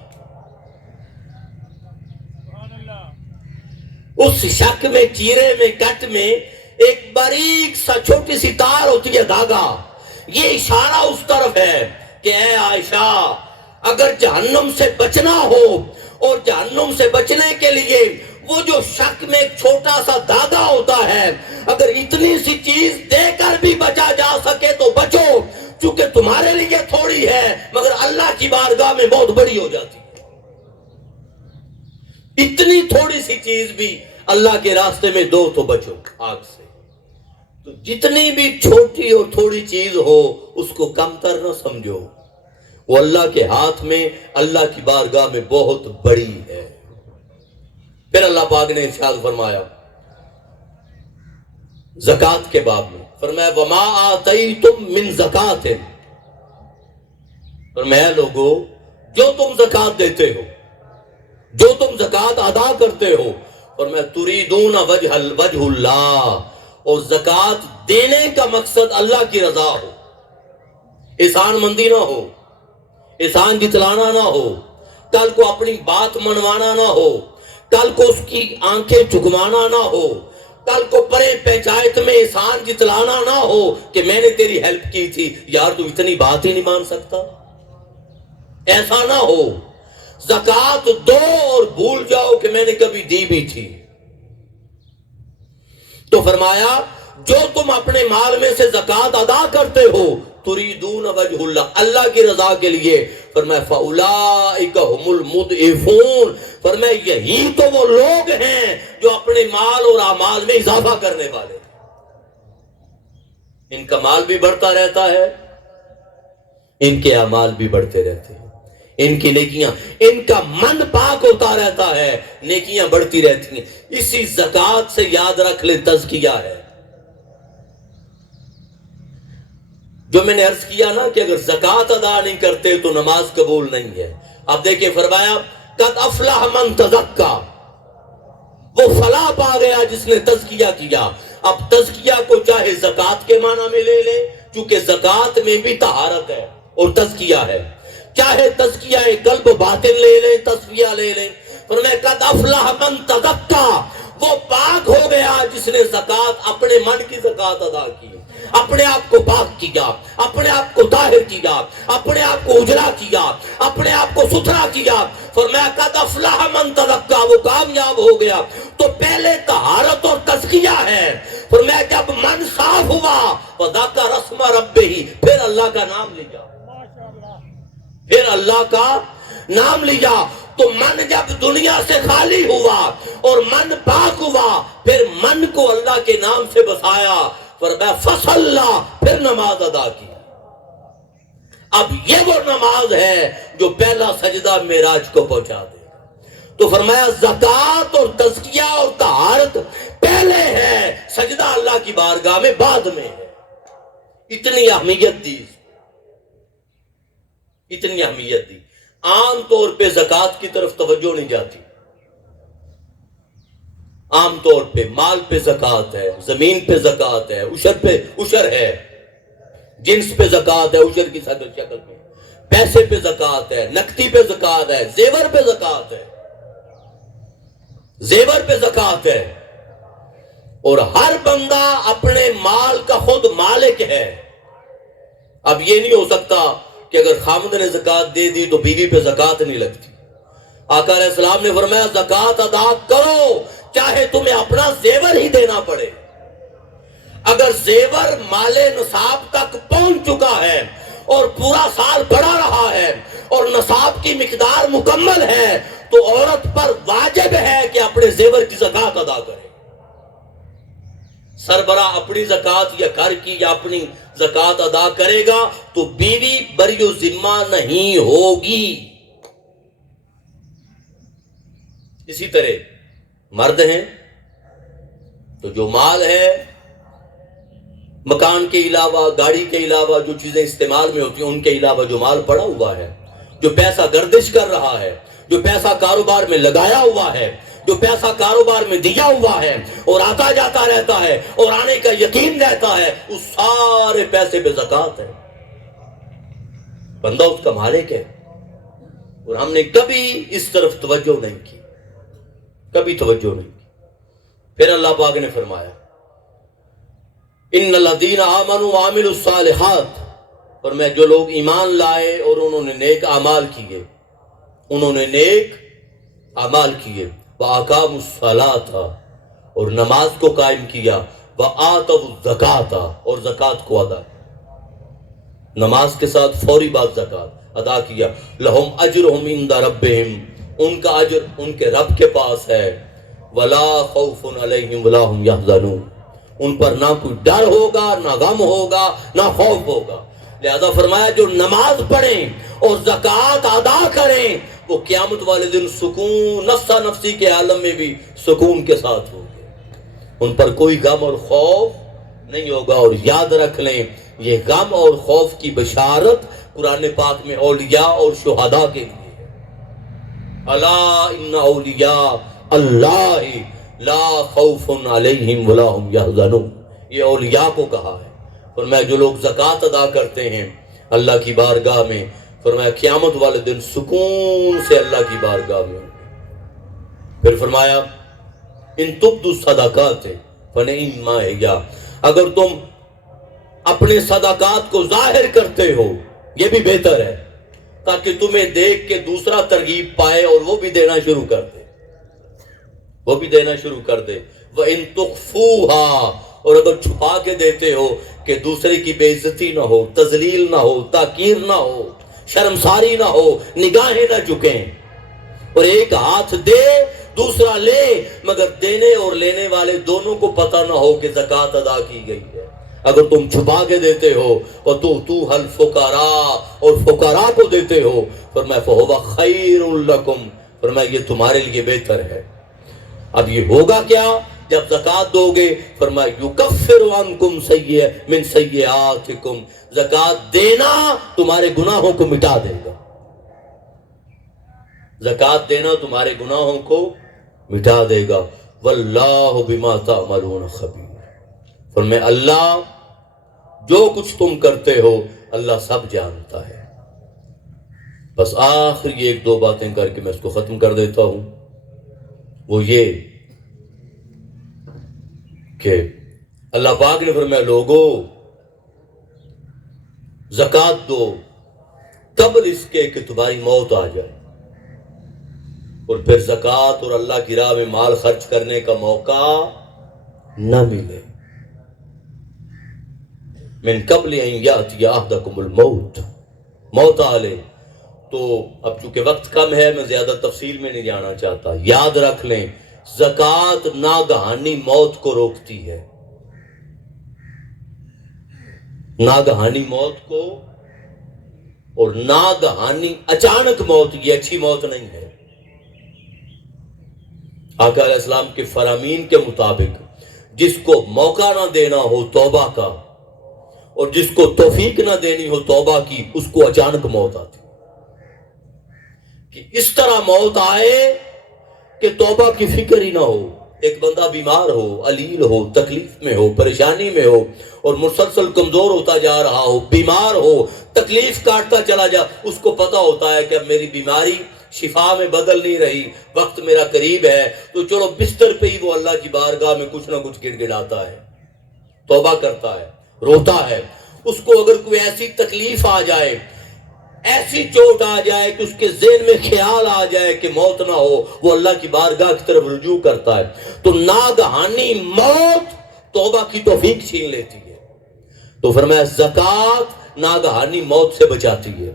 اس شک میں، چیرے میں، کٹ میں ایک باریک سا چھوٹی سی تار ہوتی ہے، دھاگا۔ یہ اشارہ اس طرف ہے کہ اے عائشہ، اگر جہنم سے بچنا ہو، اور جہنم سے بچنے کے لیے وہ جو شک میں ایک چھوٹا سا دھاگا ہوتا ہے، اگر اتنی سی چیز دے کر بھی بچا جا سکے تو بچو، چونکہ تمہارے لیے تھوڑی ہے مگر اللہ کی بارگاہ میں بہت بڑی ہو جاتی ہے۔ اتنی تھوڑی سی چیز بھی اللہ کے راستے میں دو تو بچو آگ سے۔ تو جتنی بھی چھوٹی اور تھوڑی چیز ہو اس کو کم تر نہ سمجھو، وہ اللہ کے ہاتھ میں، اللہ کی بارگاہ میں بہت بڑی ہے۔ پھر اللہ پاک نے ارشاد فرمایا زکوٰۃ کے باب میں، فرمایا وما آتیتم من زکوٰۃ، فرمایا لوگو جو تم زکوٰۃ دیتے ہو، جو تم زکوٰۃ ادا کرتے ہو، فرمایا تریدون وجہ اللہ، اور زکوٰۃ دینے کا مقصد اللہ کی رضا ہو، احسان مندی نہ ہو، احسان جتلانا نہ ہو، کل کو اپنی بات منوانا نہ ہو، کل کو اس کی آنکھیں چکمانا نہ ہو، کل کو پرے پنچایت میں احسان جتلانا نہ ہو کہ میں نے تیری ہیلپ کی تھی، یار تو اتنی بات ہی نہیں مان سکتا، ایسا نہ ہو۔ زکوٰۃ دو اور بھول جاؤ کہ میں نے کبھی دی بھی تھی۔ تو فرمایا جو تم اپنے مال میں سے زکوٰۃ ادا کرتے ہو تریدون وجہ اللہ، اللہ کی رضا کے لیے، فرمایا فاولئک هم المضعفون، فرمایا یہی تو وہ لوگ ہیں جو اپنے مال اور اعمال میں اضافہ کرنے والے، ان کا مال بھی بڑھتا رہتا ہے، ان کے اعمال بھی بڑھتے رہتے ہیں، ان کی نیکیاں، ان کا من پاک ہوتا رہتا ہے، نیکیاں بڑھتی رہتی ہیں۔ اسی زکوٰۃ سے یاد رکھ لیں تزکیہ ہے۔ جو میں نے عرض کیا نا کہ اگر زکوٰۃ ادا نہیں کرتے تو نماز قبول نہیں ہے۔ اب دیکھیں فرمایا قد افلح من تزکا، وہ فلاح پا گیا جس نے تزکیہ کیا۔ اب تزکیہ کو چاہے زکوٰۃ کے معنی میں لے لیں چونکہ زکوٰۃ میں بھی طہارت ہے اور تزکیہ ہے، چاہے تزکیہ قلب باطن لے لیں، تصفیہ لے لیں۔ فرمایا قد افلح من تزکا، وہ پاک ہو گیا جس نے زکوٰۃ، اپنے من کی زکوٰۃ ادا کی، اپنے آپ کو پاک کیا، اپنے آپ کو طاہر کیا، اپنے آپ کو اجلا کیا، اپنے آپ کو ستھرا کیا۔ فرمایا قد افلح من تزکا، وہ کامیاب ہو گیا۔ تو پہلے طہارت اور تزکیہ ہے۔ فرمایا جب من صاف ہوا وذکر اسم ربہ، پھر اللہ کا نام لیا، پھر اللہ کا نام لیا۔ تو من جب دنیا سے خالی ہوا اور من پاک ہوا، پھر من کو اللہ کے نام سے بسایا، فرمایا فصلی، پھر نماز ادا کی۔ اب یہ وہ نماز ہے جو پہلا سجدہ معراج کو پہنچا دے۔ تو فرمایا زکوٰۃ اور تزکیہ اور طہارت پہلے ہے، سجدہ اللہ کی بارگاہ میں بعد میں ہے۔ اتنی اہمیت دی، اتنی اہمیت دی۔ عام طور پہ زکوٰۃ کی طرف توجہ نہیں جاتی، عام طور پہ مال پہ زکوٰۃ ہے، زمین پہ زکوٰۃ ہے، عشر پہ عشر ہے، جنس پہ زکوٰۃ ہے عشر کی شکل میں، پیسے پہ زکوٰۃ ہے، نقدی پہ زکوٰۃ ہے، زیور پہ زکوٰۃ ہے، زیور پہ زکوٰۃ ہے۔ اور ہر بندہ اپنے مال کا خود مالک ہے۔ اب یہ نہیں ہو سکتا کہ اگر خامد نے زکوٰۃ دے دی تو بیوی پہ زکوٰۃ نہیں لگتی۔ آقا علیہ السلام نے فرمایا زکوٰۃ ادا کرو چاہے تمہیں اپنا زیور ہی دینا پڑے۔ اگر زیور مال نصاب تک پہنچ چکا ہے اور پورا سال بڑھا رہا ہے اور نصاب کی مقدار مکمل ہے تو عورت پر واجب ہے کہ اپنے زیور کی زکوٰۃ ادا کرے۔ سربراہ اپنی زکوٰۃ یا گھر کی یا اپنی زکوٰۃ ادا کرے گا تو بیوی بری و ذمہ نہیں ہوگی۔ اسی طرح مرد ہیں تو جو مال ہے، مکان کے علاوہ، گاڑی کے علاوہ جو چیزیں استعمال میں ہوتی ہیں ان کے علاوہ جو مال پڑا ہوا ہے، جو پیسہ گردش کر رہا ہے، جو پیسہ کاروبار میں لگایا ہوا ہے، جو پیسہ کاروبار میں دیا ہوا ہے اور آتا جاتا رہتا ہے اور آنے کا یقین رہتا ہے، اس سارے پیسے پہ زکوٰۃ ہے۔ بندہ اس کا مالک ہے اور ہم نے کبھی اس طرف توجہ نہیں کی، کبھی توجہ نہیں کی۔ پھر اللہ پاک نے فرمایا ان الذین آمنوا وعملوا الصالحات، اور میں جو لوگ ایمان لائے اور انہوں نے نیک اعمال کیے، انہوں نے نیک اعمال کیے، وَأَقَامُوا الصَّلَاةَ، اور نماز کو قائم کیا، وَآتَوُا الزَّكَاةَ، اور زکوٰۃ کو ادا کیا، نماز کے ساتھ فوری بعد زکوٰۃ ادا کیا، لَهُمْ أَجْرُهُمْ عِنْدَ رَبِّهِمْ، ان کا اجر ان کے رب کے پاس ہے، وَلَا خَوْفٌ عَلَيْهِمْ وَلَا هُمْ يَحْزَنُونَ، ان پر نہ کوئی ڈر ہوگا، نہ غم ہوگا، نہ خوف ہوگا۔ لہذا فرمایا جو نماز پڑھیں اور زکوٰۃ ادا کریں وہ قیامت والے دن سکون، نفسا نفسی کے عالم میں بھی سکون کے ساتھ ہوگے، ان پر کوئی غم اور خوف نہیں ہوگا۔ اور یاد رکھ لیں یہ غم اور خوف کی بشارت قرآن پاک میں اولیاء اور شہداء کے لیے ہے۔ الا ان اولیاء اللہ لا خوف علیہم ولا هم یحزنون، یہ اولیاء کو کہا ہے. فرمایا جو لوگ زکوٰۃ ادا کرتے ہیں اللہ کی بارگاہ میں، فرمایا قیامت والے دن سکون سے اللہ کی بارگاہ میں. پھر فرمایا ان تبدوا الصدقات فنعما ہی، اگر تم اپنے صدقات کو ظاہر کرتے ہو یہ بھی بہتر ہے، تاکہ تمہیں دیکھ کے دوسرا ترغیب پائے اور وہ بھی دینا شروع کر دے، وہ بھی دینا شروع کر دے. وَإِن تُخْفُوهَا، اور اگر چھپا کے دیتے ہو کہ دوسرے کی بے عزتی نہ ہو، تذلیل نہ ہو، تاکیر نہ ہو، شرمساری نہ ہو، نگاہیں نہ جھکیں. اور ایک ہاتھ دے دوسرا لے، مگر دینے اور لینے والے دونوں کو پتہ نہ ہو کہ زکوٰۃ ادا کی گئی ہے. اگر تم چھپا کے دیتے ہو اور تو الفقراء، اور فقراء کو دیتے ہو، فرمایا فَهُوَ خَيْرٌ لَكُمْ، فرمایا یہ تمہارے لیے بہتر ہے. اب یہ ہوگا کیا جب زکوٰۃ دو گے؟ فرمایا یکفر عنکم من سیئاتکم، زکوٰۃ دینا تمہارے گناہوں کو مٹا دے گا. زکوٰۃ دینا تمہارے گناہوں کو مٹا دے گا. واللہ بما تعملون خبیر، فرمایا اللہ جو کچھ تم کرتے ہو اللہ سب جانتا ہے. بس آخری ایک دو باتیں کر کے میں اس کو ختم کر دیتا ہوں. وہ یہ کہ اللہ پاک نے فرمایا لوگو زکوٰۃ دو قبل اس کے کہ تمہاری موت آ جائے، اور پھر زکوٰۃ اور اللہ کی راہ میں مال خرچ کرنے کا موقع نہ ملے. من قبل ان یاتی احدکم الموت، موت آ لے. تو اب چونکہ وقت کم ہے میں زیادہ تفصیل میں نہیں جانا چاہتا. یاد رکھ لیں زکوٰۃ ناگہانی موت کو روکتی ہے، ناگہانی موت کو، اور ناگہانی اچانک موت یہ اچھی موت نہیں ہے. آقا علیہ السلام کے فرامین کے مطابق جس کو موقع نہ دینا ہو توبہ کا، اور جس کو توفیق نہ دینی ہو توبہ کی، اس کو اچانک موت آتی کہ اس طرح موت آئے کہ توبہ کی فکر ہی نہ ہو. ایک بندہ بیمار ہو، علیل ہو، تکلیف میں ہو، پریشانی میں ہو، اور مسلسل کمزور ہوتا جا رہا ہو، بیمار ہو، تکلیف کاٹتا چلا جا، اس کو پتا ہوتا ہے کہ اب میری بیماری شفا میں بدل نہیں رہی، وقت میرا قریب ہے، تو چلو بستر پہ ہی وہ اللہ کی بارگاہ میں کچھ نہ کچھ گڑ گڑاتا ہے، توبہ کرتا ہے، روتا ہے. اس کو اگر کوئی ایسی تکلیف آ جائے، ایسی چوٹ آ جائے کہ اس کے ذہن میں خیال آ جائے کہ موت نہ ہو، وہ اللہ کی بارگاہ کی طرف رجوع کرتا ہے. تو ناگہانی موت توبہ کی توفیق چھین لیتی ہے. تو فرمایا زکوٰۃ ناگہانی موت سے بچاتی ہے.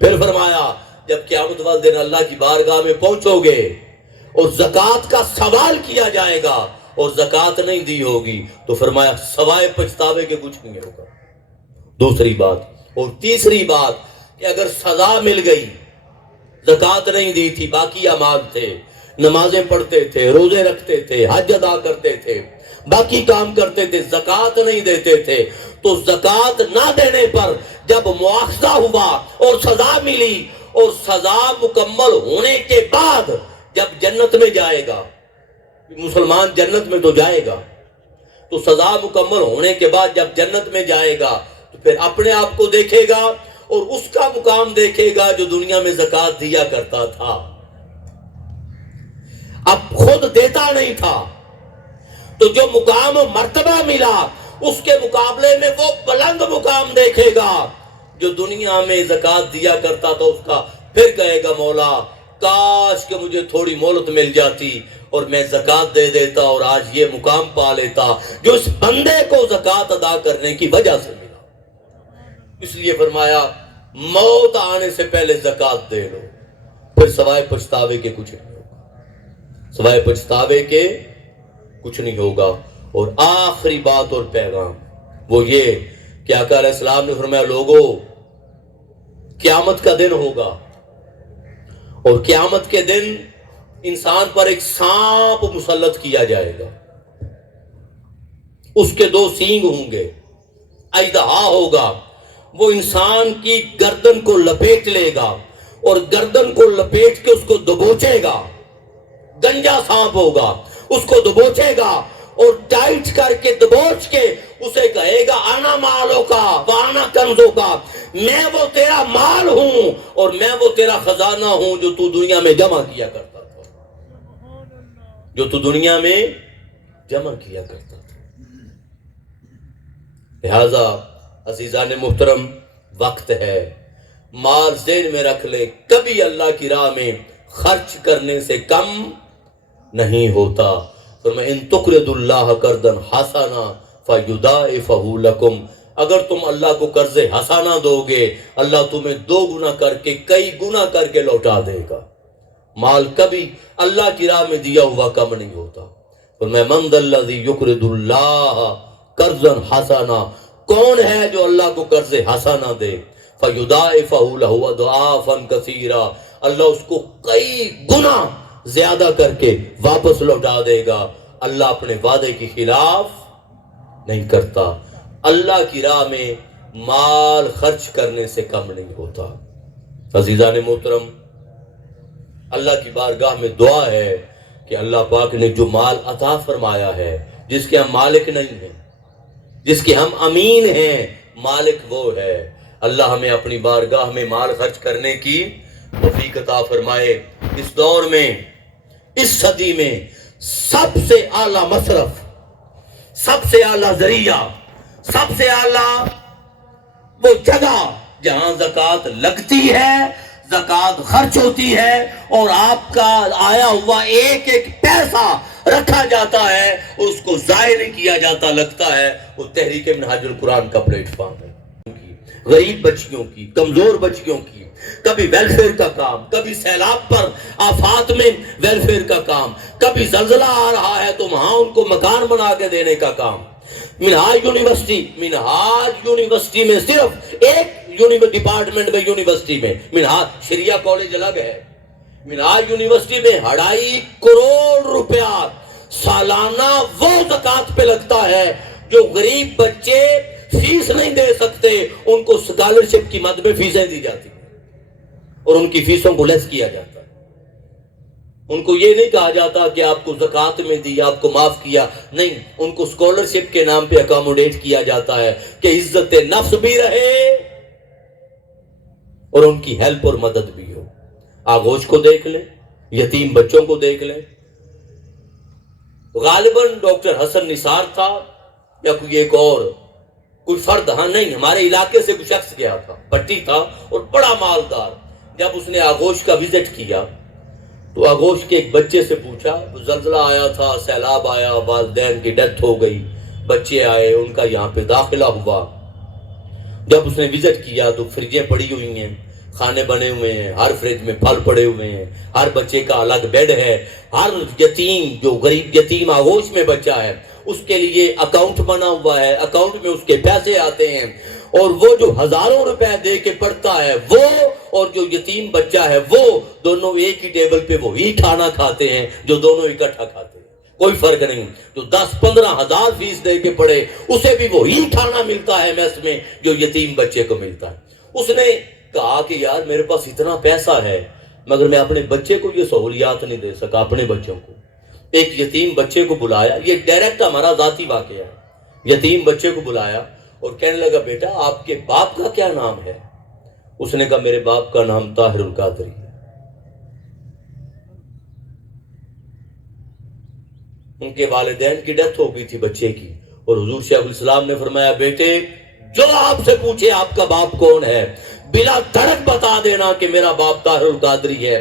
پھر فرمایا جب قیامت والے دن اللہ کی بارگاہ میں پہنچو گے اور زکوٰۃ کا سوال کیا جائے گا اور زکوٰۃ نہیں دی ہوگی، تو فرمایا سوائے پچھتاوے کے کچھ نہیں ہوگا. دوسری بات. اور تیسری بات کہ اگر سزا مل گئی، زکوٰۃ نہیں دی تھی، باقی اعمال تھے، نمازیں پڑھتے تھے، روزے رکھتے تھے، حج ادا کرتے تھے، باقی کام کرتے تھے، زکوٰۃ نہیں دیتے تھے، تو زکوٰۃ نہ دینے پر جب مواخذہ ہوا اور سزا ملی، اور سزا مکمل ہونے کے بعد جب جنت میں جائے گا، مسلمان جنت میں تو جائے گا، تو سزا مکمل ہونے کے بعد جب جنت میں جائے گا تو پھر اپنے آپ کو دیکھے گا اور اس کا مقام دیکھے گا جو دنیا میں زکوٰۃ دیا کرتا تھا. اب خود دیتا نہیں تھا، تو جو مقام و مرتبہ ملا اس کے مقابلے میں وہ بلند مقام دیکھے گا جو دنیا میں زکوٰۃ دیا کرتا تھا. اس کا پھر کہے گا مولا کاش کہ مجھے تھوڑی مہلت مل جاتی اور میں زکوٰۃ دے دیتا اور آج یہ مقام پا لیتا جو اس بندے کو زکوٰۃ ادا کرنے کی وجہ سے ملا. اس لیے فرمایا موت آنے سے پہلے زکوٰۃ دے لو، پھر سوائے پچھتاوے کے کچھ نہیں ہوگا، سوائے پچھتاوے کے کچھ نہیں ہوگا. اور آخری بات اور پیغام وہ یہ کہ آقا علیہ السلام نے فرمایا لوگوں قیامت کا دن ہوگا، اور قیامت کے دن انسان پر ایک سانپ مسلط کیا جائے گا، اس کے 2 سینگ ہوں گے، اژدہا ہوگا، وہ انسان کی گردن کو لپیٹ لے گا اور گردن کو لپیٹ کے اس کو دبوچے گا. گنجا سانپ ہوگا، اس کو دبوچے گا اور ٹائٹ کر کے دبوچ کے اسے کہے گا انا مالوں کا وانا کنزوں کا، میں وہ تیرا مال ہوں اور میں وہ تیرا خزانہ ہوں جو تو دنیا میں جمع کیا کرتا تھا، جو تو دنیا میں جمع کیا کرتا تھا۔ لہذا عزیزان محترم، وقت ہے، مال ذہن میں رکھ لے، کبھی اللہ کی راہ میں خرچ کرنے سے کم نہیں ہوتا۔ فرمایا ان تقرضوا اللہ قرضا حسنا فیضاعفہ لکم، اگر تم اللہ کو قرض حسنا دو گے اللہ تمہیں 2 گنا کر کے، کئی گنا کر کے لوٹا دے گا۔ مال کبھی اللہ کی راہ میں دیا ہوا کم نہیں ہوتا۔ فرمایا من ذا الذی یقرض اللہ قرضا حسنا، کون ہے جو اللہ کو قرض حسنا دے؟ فیضاعفہ لہ اضعافا کثیرا، اللہ اس کو کئی گنا زیادہ کر کے واپس لوٹا دے گا۔ اللہ اپنے وعدے کی خلاف نہیں کرتا۔ اللہ کی راہ میں مال خرچ کرنے سے کم نہیں ہوتا۔ عزیزان محترم، اللہ کی بارگاہ میں دعا ہے کہ اللہ پاک نے جو مال عطا فرمایا ہے، جس کے ہم مالک نہیں ہیں، جس کے ہم امین ہیں، مالک وہ ہے۔ اللہ ہمیں اپنی بارگاہ میں مال خرچ کرنے کی توفیق عطا فرمائے۔ اس دور میں، اس صدی میں سب سے اعلیٰ مصرف، سب سے اعلیٰ ذریعہ، سب سے اعلیٰ وہ جگہ جہاں زکوٰۃ لگتی ہے، زکوٰۃ خرچ ہوتی ہے اور آپ کا آیا ہوا ایک ایک پیسہ رکھا جاتا ہے، اس کو ضائع نہیں کیا جاتا، لگتا ہے، وہ تحریک منہاج القرآن کا پلیٹ فارم ہے۔ غریب بچیوں کی، کمزور بچیوں کی، کبھی ویلفیئر کا کام، کبھی سیلاب پر آفات میں ویلفیئر کا کام، کبھی زلزلہ آ رہا ہے تو وہاں ان کو مکان بنا کے دینے کا کام۔ منہاج یونیورسٹی میں صرف ایک ڈپارٹمنٹ میں، یونیورسٹی میں منہاج شریعہ کالج الگ ہے، منہاج یونیورسٹی میں 2.5 کروڑ روپیہ سالانہ وہ زکوٰۃ پہ لگتا ہے جو غریب بچے فیس نہیں دے سکتے، ان کو اسکالرشپ کی مد میں فیسیں دی جاتی ہیں اور ان کی فیسوں کو لیس کیا جاتا ہے۔ ان کو یہ نہیں کہا جاتا کہ آپ کو زکوٰۃ میں دی، آپ کو معاف کیا، نہیں، ان کو اسکالرشپ کے نام پہ اکاموڈیٹ کیا جاتا ہے کہ عزت نفس بھی رہے اور ان کی ہیلپ اور مدد بھی ہو۔ آغوش کو دیکھ لیں، یتیم بچوں کو دیکھ لیں، غالباً ڈاکٹر حسن نثار تھا یا کوئی ایک اور کوئی فرد، ہاں نہیں، ہمارے علاقے سے کوئی شخص گیا تھا، پٹی تھا اور بڑا مالدار۔ جب اس نے آغوش کا وزٹ کیا تو آغوش کے ایک بچے سے پوچھا، زلزلہ آیا تھا، سیلاب آیا، والدین کی ڈیتھ ہو گئی، بچے آئے، ان کا یہاں پہ داخلہ ہوا۔ جب اس نے وزٹ کیا تو فریجیں پڑی ہوئی ہیں، کھانے بنے ہوئے ہیں، ہر فریج میں پھل پڑے ہوئے ہیں، ہر بچے کا الگ بیڈ ہے، ہر یتیم، جو غریب یتیم آغوش میں بچہ ہے اس کے لیے اکاؤنٹ بنا ہوا ہے، اکاؤنٹ میں اس کے پیسے آتے ہیں، اور وہ جو ہزاروں روپے دے کے پڑھتا ہے وہ اور جو یتیم بچہ ہے وہ دونوں ایک ہی ٹیبل پہ وہی کھانا کھاتے ہیں جو دونوں اکٹھا کھاتے ہیں، کوئی فرق نہیں۔ جو 10-15 ہزار فیس دے کے پڑھے اسے بھی وہی کھانا ملتا ہے میس میں جو یتیم بچے کو ملتا ہے۔ اس نے کہا کہ یار میرے پاس اتنا پیسہ ہے مگر میں اپنے بچے کو یہ سہولیات نہیں دے سکا، اپنے بچوں کو۔ ایک یتیم بچے کو بلایا، یہ ڈائریکٹ ہمارا ذاتی واقعہ ہے۔ یتیم بچے کو بلایا اور کہنے لگا بیٹا آپ کے باپ کا کیا نام ہے؟ اس نے کہا میرے باپ کا نام طاہر القادری ہے۔ ان کے والدین کی ڈیتھ ہو گئی تھی بچے کی، اور حضور شیخ الاسلام نے فرمایا بیٹے جو آپ سے پوچھے آپ کا باپ کون ہے بلا دھڑک بتا دینا کہ میرا باپ طاہر القادری ہے۔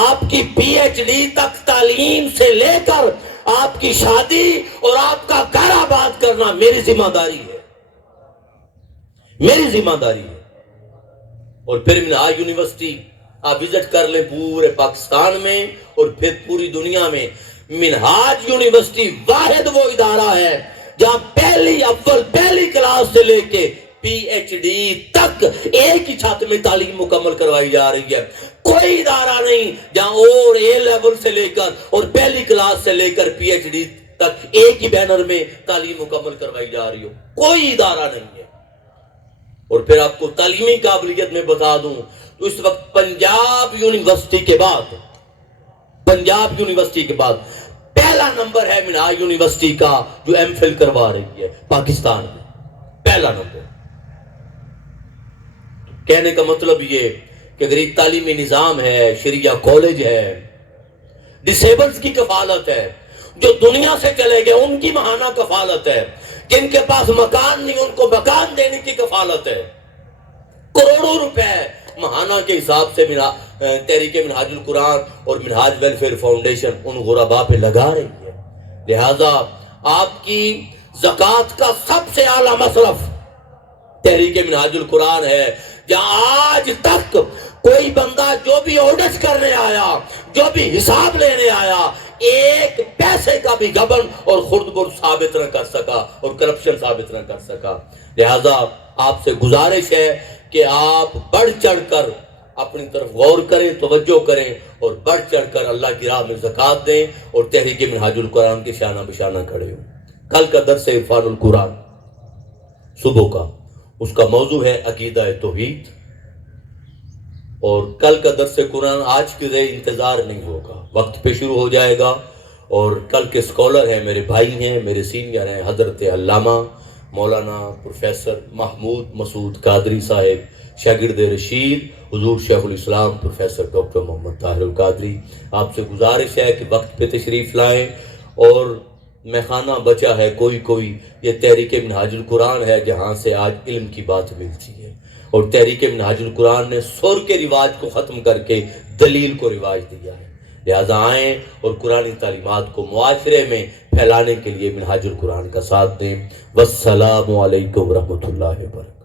آپ کی پی ایچ ڈی تک تعلیم سے لے کر آپ کی شادی اور آپ کا گھر آباد کرنا میری ذمہ داری ہے، میری ذمہ داری ہے۔ اور پھر منہاج یونیورسٹی آپ وزٹ کر لیں پورے پاکستان میں اور پھر پوری دنیا میں، منہاج یونیورسٹی واحد وہ ادارہ ہے جہاں پہلی کلاس سے لے کے پی ایچ ڈی تک ایک ہی چھت میں تعلیم مکمل کروائی جا رہی ہے۔ کوئی ادارہ نہیں جہاں اور اے لیول سے لے کر اور پہلی کلاس سے لے کر پی ایچ ڈی تک ایک ہی بینر میں تعلیم مکمل کروائی جا رہی ہو، کوئی ادارہ نہیں ہے۔ اور پھر آپ کو تعلیمی قابلیت میں بتا دوں تو اس وقت پنجاب یونیورسٹی کے بعد پہلا نمبر ہے منہاج یونیورسٹی کا جو ایم فل کروا رہی ہے پاکستان میں، پہلا نمبر۔ کہنے کا مطلب یہ کہ اگر ایک تعلیمی نظام ہے، شریعہ کالج ہے، ڈسیبلز کی کفالت ہے، جو دنیا سے چلے گئے ان کی ماہانہ کفالت ہے، جن کے پاس مکان نہیں ان کو مکان دینے کی کفالت ہے، کروڑوں روپے ماہانہ کے حساب سے تحریک منہاج القرآن اور منہاج ویلفیئر فاؤنڈیشن ان غرباء پہ لگا رہی ہے۔ لہذا آپ کی زکوٰۃ کا سب سے اعلیٰ مصرف تحریک منہاج القرآن ہے، جہاں آج تک کوئی بندہ جو بھی آڈٹ کرنے آیا، جو بھی حساب لینے آیا، ایک پیسے کا بھی گبن اور خرد برد ثابت نہ کر سکا اور کرپشن ثابت نہ کر سکا۔ لہذا آپ سے گزارش ہے کہ آپ بڑھ چڑھ کر اپنی طرف غور کریں، توجہ کریں اور بڑھ چڑھ کر اللہ کی راہ میں زکوٰۃ دیں اور تحریک منہاج القرآن کے شانہ بشانہ کھڑے ہوں۔ کل کا درس عرفان القرآن صبح کا، اس کا موضوع ہے عقیدہ توحید، اور کل کا درس قرآن آج کی رہے انتظار نہیں ہوگا، وقت پہ شروع ہو جائے گا۔ اور کل کے اسکالر ہیں، میرے بھائی ہیں، میرے سینئر ہیں، حضرت علامہ مولانا پروفیسر محمود مسعود قادری صاحب، شاگرد رشید حضور شیخ الاسلام پروفیسر ڈاکٹر محمد طاہر القادری۔ آپ سے گزارش ہے کہ وقت پہ تشریف لائیں، اور میخانہ بچا ہے کوئی یہ تحریک منہاج القرآن ہے جہاں سے آج علم کی بات ملتی ہے، اور تحریک منہاج القرآن نے سر کے رواج کو ختم کر کے دلیل کو رواج دیا ہے۔ لہذا آئیں اور قرآنی تعلیمات کو معاشرے میں پھیلانے کے لیے منہاج القرآن کا ساتھ دیں۔ والسلام علیکم ورحمۃ اللہ وبرکاتہ۔